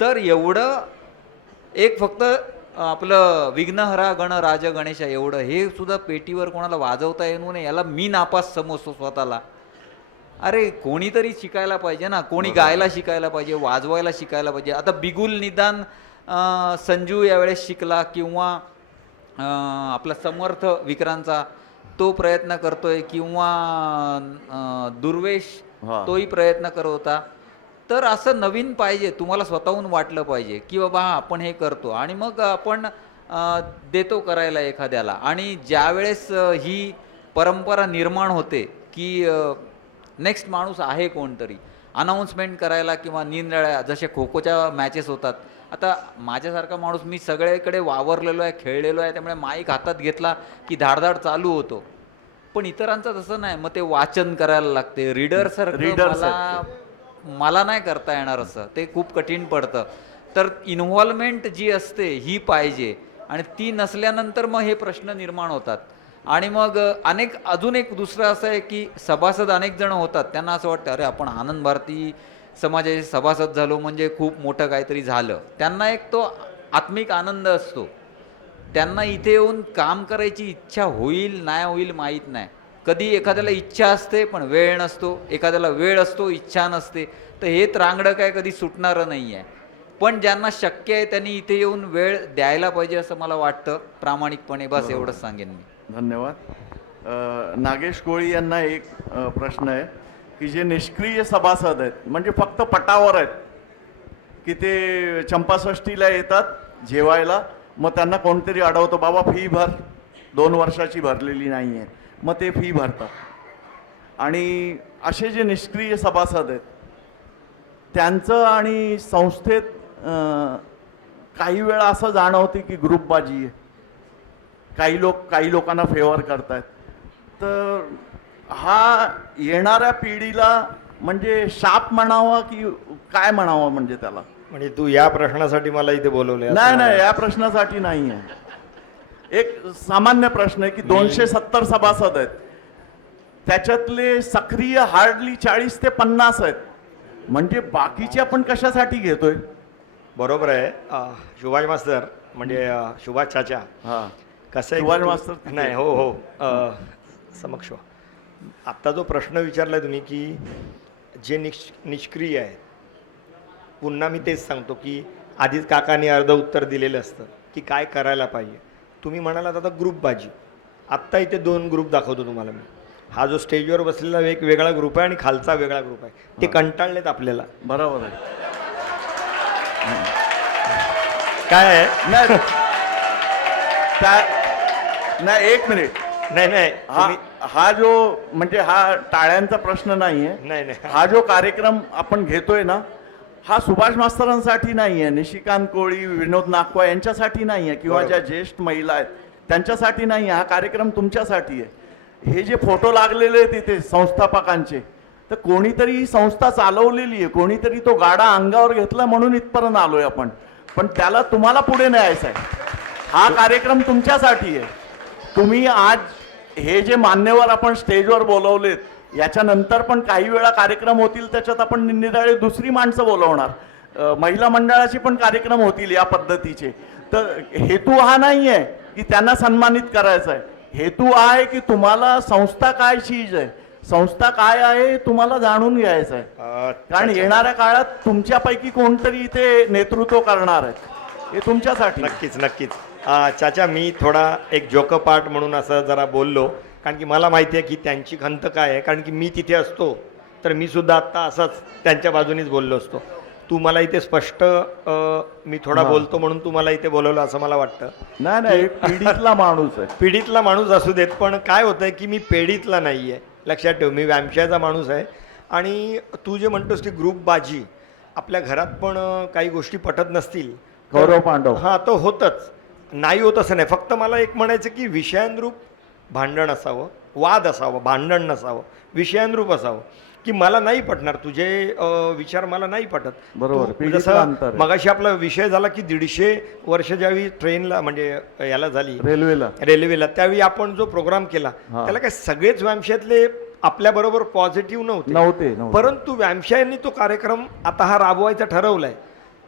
तर एवढं एक फक्त आपलं विघ्नहरा गण राज गणेशा एवढं, हे सुद्धा पेटीवर कोणाला वाजवता येऊ नये याला मी नापास समजतो स्वतःला. अरे कोणीतरी शिकायला पाहिजे ना, कोणी गायला शिकायला पाहिजे, वाजवायला शिकायला पाहिजे. आता बिगुल निदान संजू यावेळेस शिकला, किंवा आपला समर्थ विक्रांचा तो प्रयत्न करतोय, किंवा दुर्वेश हा. तोही प्रयत्न करत होता. तर असं नवीन पाहिजे, तुम्हाला स्वतःहून वाटलं पाहिजे की बाबा हा आपण हे करतो आणि मग आपण देतो करायला एखाद्याला. आणि ज्यावेळेस ही परंपरा निर्माण होते की नेक्स्ट माणूस आहे कोणतरी अनाऊन्समेंट करायला किंवा निरनिराळ्या जसे खो खोच्या मॅचेस होतात. आता माझ्यासारखा माणूस मी सगळीकडे वावरलेलो आहे, खेळलेलो आहे, त्यामुळे माईक हातात घेतला की धाडधाड चालू होतो. पण इतरांचं तसं नाही, मग ते वाचन करायला लागते. रीडर मला नाही करता येणार असं, ते खूप कठीण पडतं. तर इन्व्हॉल्वमेंट जी असते ही पाहिजे आणि ती नसल्यानंतर मग हे प्रश्न निर्माण होतात. आणि मग अजून एक दुसरं असं आहे की सभासद अनेक जण होतात, त्यांना असं वाटतं अरे आपण आनंद भारती समाजाचे सभासद झालो म्हणजे खूप मोठं काहीतरी झालं. त्यांना एक तो आत्मिक आनंद असतो. त्यांना इथे येऊन काम करायची इच्छा होईल नाही होईल माहीत नाही. कधी एखाद्याला इच्छा असते पण वेळ नसतो, एखाद्याला वेळ असतो इच्छा नसते. तर हे त्रांगडं काय कधी सुटणारं नाही आहे. पण ज्यांना शक्य आहे त्यांनी इथे येऊन वेळ द्यायला पाहिजे असं मला वाटतं प्रामाणिकपणे. बस एवढंच सांगेन मी. धन्यवाद. नागेश कोळी यांना एक प्रश्न आहे की जे निष्क्रिय सभासद आहेत म्हणजे फक्त पटावर आहेत की ते चंपाषष्ठीला येतात जेवायला, मग त्यांना कोणतरी अडवतो बाबा फी भर, 2 वर्षाची भरलेली नाही आहे, मग ते फी भरतात. आणि असे जे निष्क्रिय सभासद आहेत त्यांचं आणि संस्थेत काही वेळा असं जाणवते की ग्रुपबाजी आहे, काही लोकांना फेवर करतायत. तर हा येणाऱ्या पिढीला म्हणजे शाप म्हणावा की काय म्हणावं म्हणजे त्याला? म्हणजे तू या प्रश्नासाठी मला इथे बोलवले? नाही, या प्रश्नासाठी नाही आहे. एक सामान्य प्रश्न आहे की 270 सभासद आहेत, त्याच्यातले सक्रिय हार्डली 40 ते 50 आहेत, म्हणजे बाकीचे आपण कशासाठी घेतोय? बरोबर आहे सुभाष मास्तर, म्हणजे सुभाष चाचा. हा, कसं सुभाष आहे मास्तर तिथे. नाही, हो समक्ष आत्ता जो प्रश्न विचारलाय तुम्ही की जे निष्क्रिय आहेत, पुन्हा मी तेच सांगतो की आधीच काकांनी अर्ध उत्तर दिलेलं असतं की काय करायला पाहिजे. तुम्ही म्हणालात आता ग्रुपबाजी. आत्ता इथे 2 ग्रुप दाखवतो तुम्हाला मी. हा जो स्टेजवर बसलेला एक वेगळा ग्रुप आहे आणि खालचा वेगळा ग्रुप आहे. ते कंटाळलेत आपल्याला. बरोबर आहे. काय आहे नाही नाही, एक मिनिट. नाही हा जो म्हणजे हा टाळ्यांचा प्रश्न नाहीये. नाही हा जो कार्यक्रम आपण घेतोय ना, हा सुभाष मास्तरांसाठी नाहीये, निशिकांत कोळी, विनोद नागवा यांच्यासाठी नाहीये किंवा ज्या ज्येष्ठ महिला आहेत त्यांच्यासाठी नाही. हा कार्यक्रम तुमच्यासाठी आहे. हे जे फोटो लागलेले आहेत तिथे संस्थापकांचे, तर कोणीतरी ही संस्था चालवलेली आहे, कोणीतरी तो गाडा अंगावर घेतला म्हणून इथपर्यंत आलोय आपण. पण त्याला तुम्हाला पुढे न्यायचं आहे. हा कार्यक्रम तुमच्यासाठी आहे. तुम्ही आज हे जे मान्यवर आपण स्टेजवर बोलवलेत, याच्यानंतर पण काही वेळा कार्यक्रम होतील, त्याच्यात आपण निराळे दुसरी माणसं बोलवणार, महिला मंडळाचे पण कार्यक्रम होतील या पद्धतीचे. तर हेतू हा नाही आहे की त्यांना सन्मानित करायचा आहे. हेतू आहे की तुम्हाला संस्था काय चीज आहे, संस्था काय आहे हे तुम्हाला जाणून घ्यायचं आहे. कारण येणाऱ्या काळात तुमच्यापैकी कोणतरी इथे नेतृत्व करणार आहे, हे तुमच्यासाठी. नक्कीच. चाचा, मी थोडा एक जोकपाट म्हणून असं जरा बोललो, कारण की मला माहिती आहे की त्यांची खंत काय आहे. कारण की मी तिथे असतो तर मी सुद्धा आत्ता असंच त्यांच्या बाजूनीच बोललो असतो. तू मला इथे स्पष्ट मी थोडा बोलतो म्हणून तू मला इथे बोलवलं असं मला वाटतं. नाही, पिढीतला माणूस आहे. पिढीतला माणूस असू देत, पण काय होतंय की मी पेढीतला नाही आहे. लक्षात ठेव, मी व्यामशाचा माणूस आहे. आणि तू जे म्हणतोस की ग्रुपबाजी, आपल्या घरात पण काही गोष्टी पटत नसतील, गौरव पांडव. हां, तो होतच नाही, होत असं नाही. फक्त मला एक म्हणायचं की विषयानुरूप भांडण असावं, वाद असावं, भांडण नसावं, विषयानुरूप असावं. की मला नाही पटणार तुझे विचार, मला नाही पटत. बरोबर. जसं मगाशी आपला विषय झाला की 150 वर्ष ज्यावेळी ट्रेनला म्हणजे याला झाली, रेल्वेला, त्यावेळी आपण जो प्रोग्राम केला त्याला काय सगळेच व्यामशातले आपल्याबरोबर पॉझिटिव्ह नव्हते. परंतु व्यामशायांनी तो कार्यक्रम आता हा राबवायचा ठरवलाय.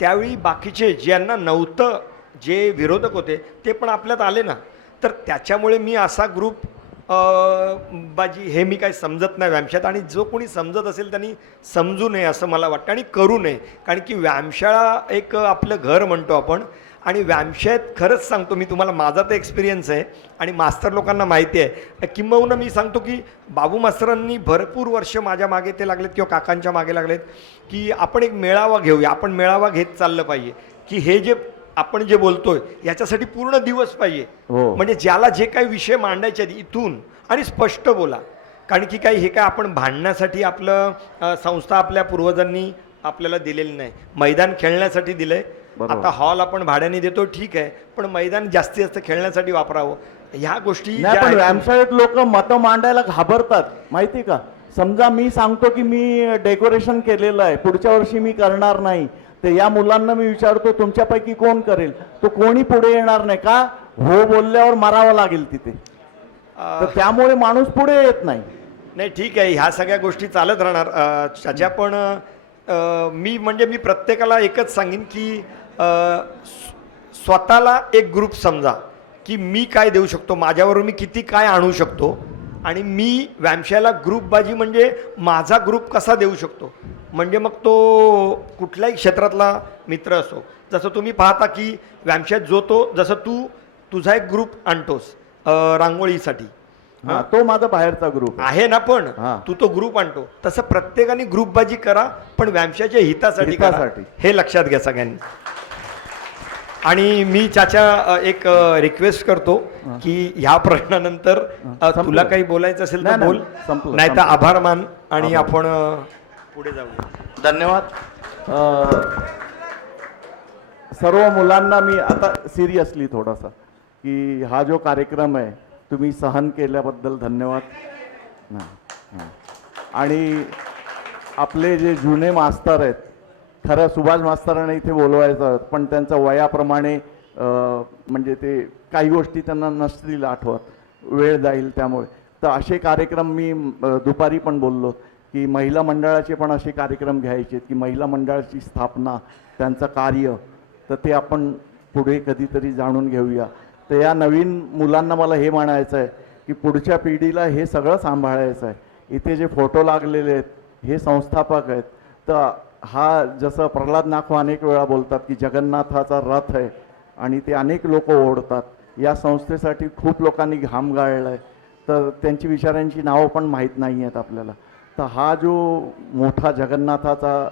त्यावेळी बाकीचे ज्यांना नव्हतं, जे विरोधक होते ते पण आपल्यात आले ना. तर त्याच्यामुळे मी असा ग्रुप बाजी हे मी काही समजत नाही व्यायामशाळेत, आणि जो कोणी समजत असेल त्यांनी समजू नये असं मला वाटतं आणि करू नये. कारण की व्यायामशाळा एक आपलं घर म्हणतो आपण, आणि व्यायामशाळेत खरंच सांगतो मी तुम्हाला, माझा तर एक्सपिरियन्स आहे आणि मास्तर लोकांना माहिती आहे. किंबहुना मी सांगतो की बाबू मास्तरांनी भरपूर वर्ष माझ्या मागे ते लागलेत किंवा काकांच्या मागे लागलेत की आपण एक मेळावा घेऊया, आपण मेळावा घेत चाललं पाहिजे, की हे जे आपण जे बोलतोय याच्यासाठी पूर्ण दिवस पाहिजे. हो. म्हणजे ज्याला जे काही विषय मांडायचे आहेत इथून, आणि स्पष्ट बोला. कारण की काही हे काय आपण भांडण्यासाठी आपलं संस्था आपल्या पूर्वजांनी आपल्याला दिलेली नाही. मैदान खेळण्यासाठी दिलंय. बरोबर. आता हॉल आपण भाड्याने देतो ठीक आहे, पण मैदान जास्तीत जास्त खेळण्यासाठी वापरावं. ह्या गोष्टी नाही, ज्या पण आहेत- व्यायामशाळेत लोक मतं मांडायला घाबरतात माहिती का. समजा मी सांगतो की मी डेकोरेशन केलेलं आहे, पुढच्या वर्षी मी करणार नाही, तर या मुलांना मी विचारतो तुमच्यापैकी कोण करेल, तो कोणी पुढे येणार नाही का, हो बोलल्यावर मारावं लागेल तिथे. तर त्यामुळे माणूस पुढे येत नाही. नाही ठीक आहे, ह्या सगळ्या गोष्टी चालत राहणार. त्याच्या पण मी म्हणजे मी प्रत्येकाला एकच सांगेन की स्वतःला एक ग्रुप समजा की मी काय देऊ शकतो, माझ्यावरून मी किती काय आणू शकतो, आणि मी व्यायामशाळेला ग्रुपबाजी म्हणजे माझा ग्रुप कसा देऊ शकतो. म्हणजे मग तो कुठल्याही क्षेत्रातला मित्र असो. जसं तुम्ही पाहता की व्यायामशाळेत जो तो, जसं तू तुझा एक ग्रुप आणतोस रांगोळीसाठी, हा, तो माझा बाहेरचा ग्रुप आहे ना, पण हा. तू तो ग्रुप आणतो. तसं प्रत्येकाने ग्रुपबाजी करा, पण व्यायामशाळेच्या हितासाठी करा. हितासाठी. हे लक्षात घ्या सगळ्यांनी. आणि मी चाचा एक रिक्वेस्ट करतो की ह्या प्रश्नानंतर संपलं. तुला काही बोलायचं असेल तर नाही, नाही, बोल, संपलं, नाही तर संपलं. आभार मान आणि आभार. आपण पुढे जाऊया. धन्यवाद. सर्व मुलांना मी आता सिरियसली थोडासा की हा जो कार्यक्रम आहे तुम्ही सहन केल्याबद्दल धन्यवाद. आणि आपले जे जुने मास्तर आहेत, खरं सुभाष मास्तरांना इथे बोलवायचं, पण त्यांच्या वयाप्रमाणे म्हणजे ते काही गोष्टी त्यांना नसतील आठवत, वेळ जाईल त्यामुळे. तर असे कार्यक्रम मी दुपारी पण बोललो की महिला मंडळाचे पण असे कार्यक्रम घ्यायचे की महिला मंडळाची स्थापना, त्यांचं कार्य, तर ते आपण पुढे कधीतरी जाणून घेऊया. तर या नवीन मुलांना मला हे म्हणायचं आहे की पुढच्या पिढीला हे सगळं सांभाळायचं आहे. इथे जे फोटो लागलेले आहेत हे संस्थापक आहेत. तर हा जसं प्रल्हाद नाखो अनेक वेळा बोलतात की जगन्नाथाचा रथ आहे आणि ते अनेक लोक ओढतात. या संस्थेसाठी खूप लोकांनी घाम गाळला आहे, तर त्यांची विचारांची नावं पण माहीत नाही आहेत आपल्याला. तर हा जो मोठा जगन्नाथाचा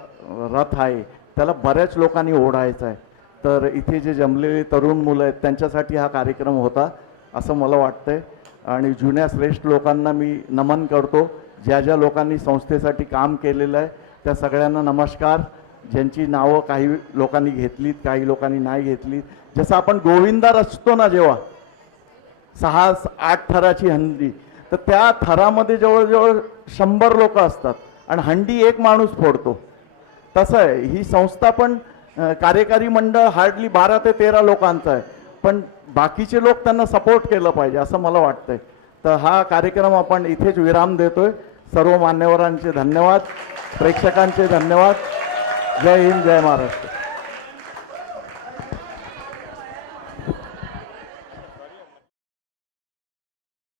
रथ आहे त्याला बऱ्याच लोकांनी ओढायचा आहे. तर इथे जे जमलेले तरुण मुलं आहेत त्यांच्यासाठी हा कार्यक्रम होता असं मला वाटतंय. आणि जुन्या श्रेष्ठ लोकांना मी नमन करतो, ज्या ज्या लोकांनी संस्थेसाठी काम केलेलं आहे त्या सगळ्यांना नमस्कार. ज्यांची नावं काही लोकांनी घेतलीत, काही लोकांनी नाही घेतलीत. जसं आपण गोविंदा रचतो ना, जेव्हा 6-8 थराची हंडी, तर त्या थरामध्ये जवळजवळ 100 लोक असतात आणि हंडी एक माणूस फोडतो. तसं आहे ही संस्था पण. कार्यकारी मंडळ हार्डली 12 ते 13 लोकांचं आहे, पण बाकीचे लोक त्यांना सपोर्ट केलं पाहिजे असं मला वाटतंय. तर हा कार्यक्रम आपण इथेच विराम देतोय. सर्व मान्यवरांचे धन्यवाद, प्रेक्षकांचे धन्यवाद. जय हिंद, जय महाराष्ट्र.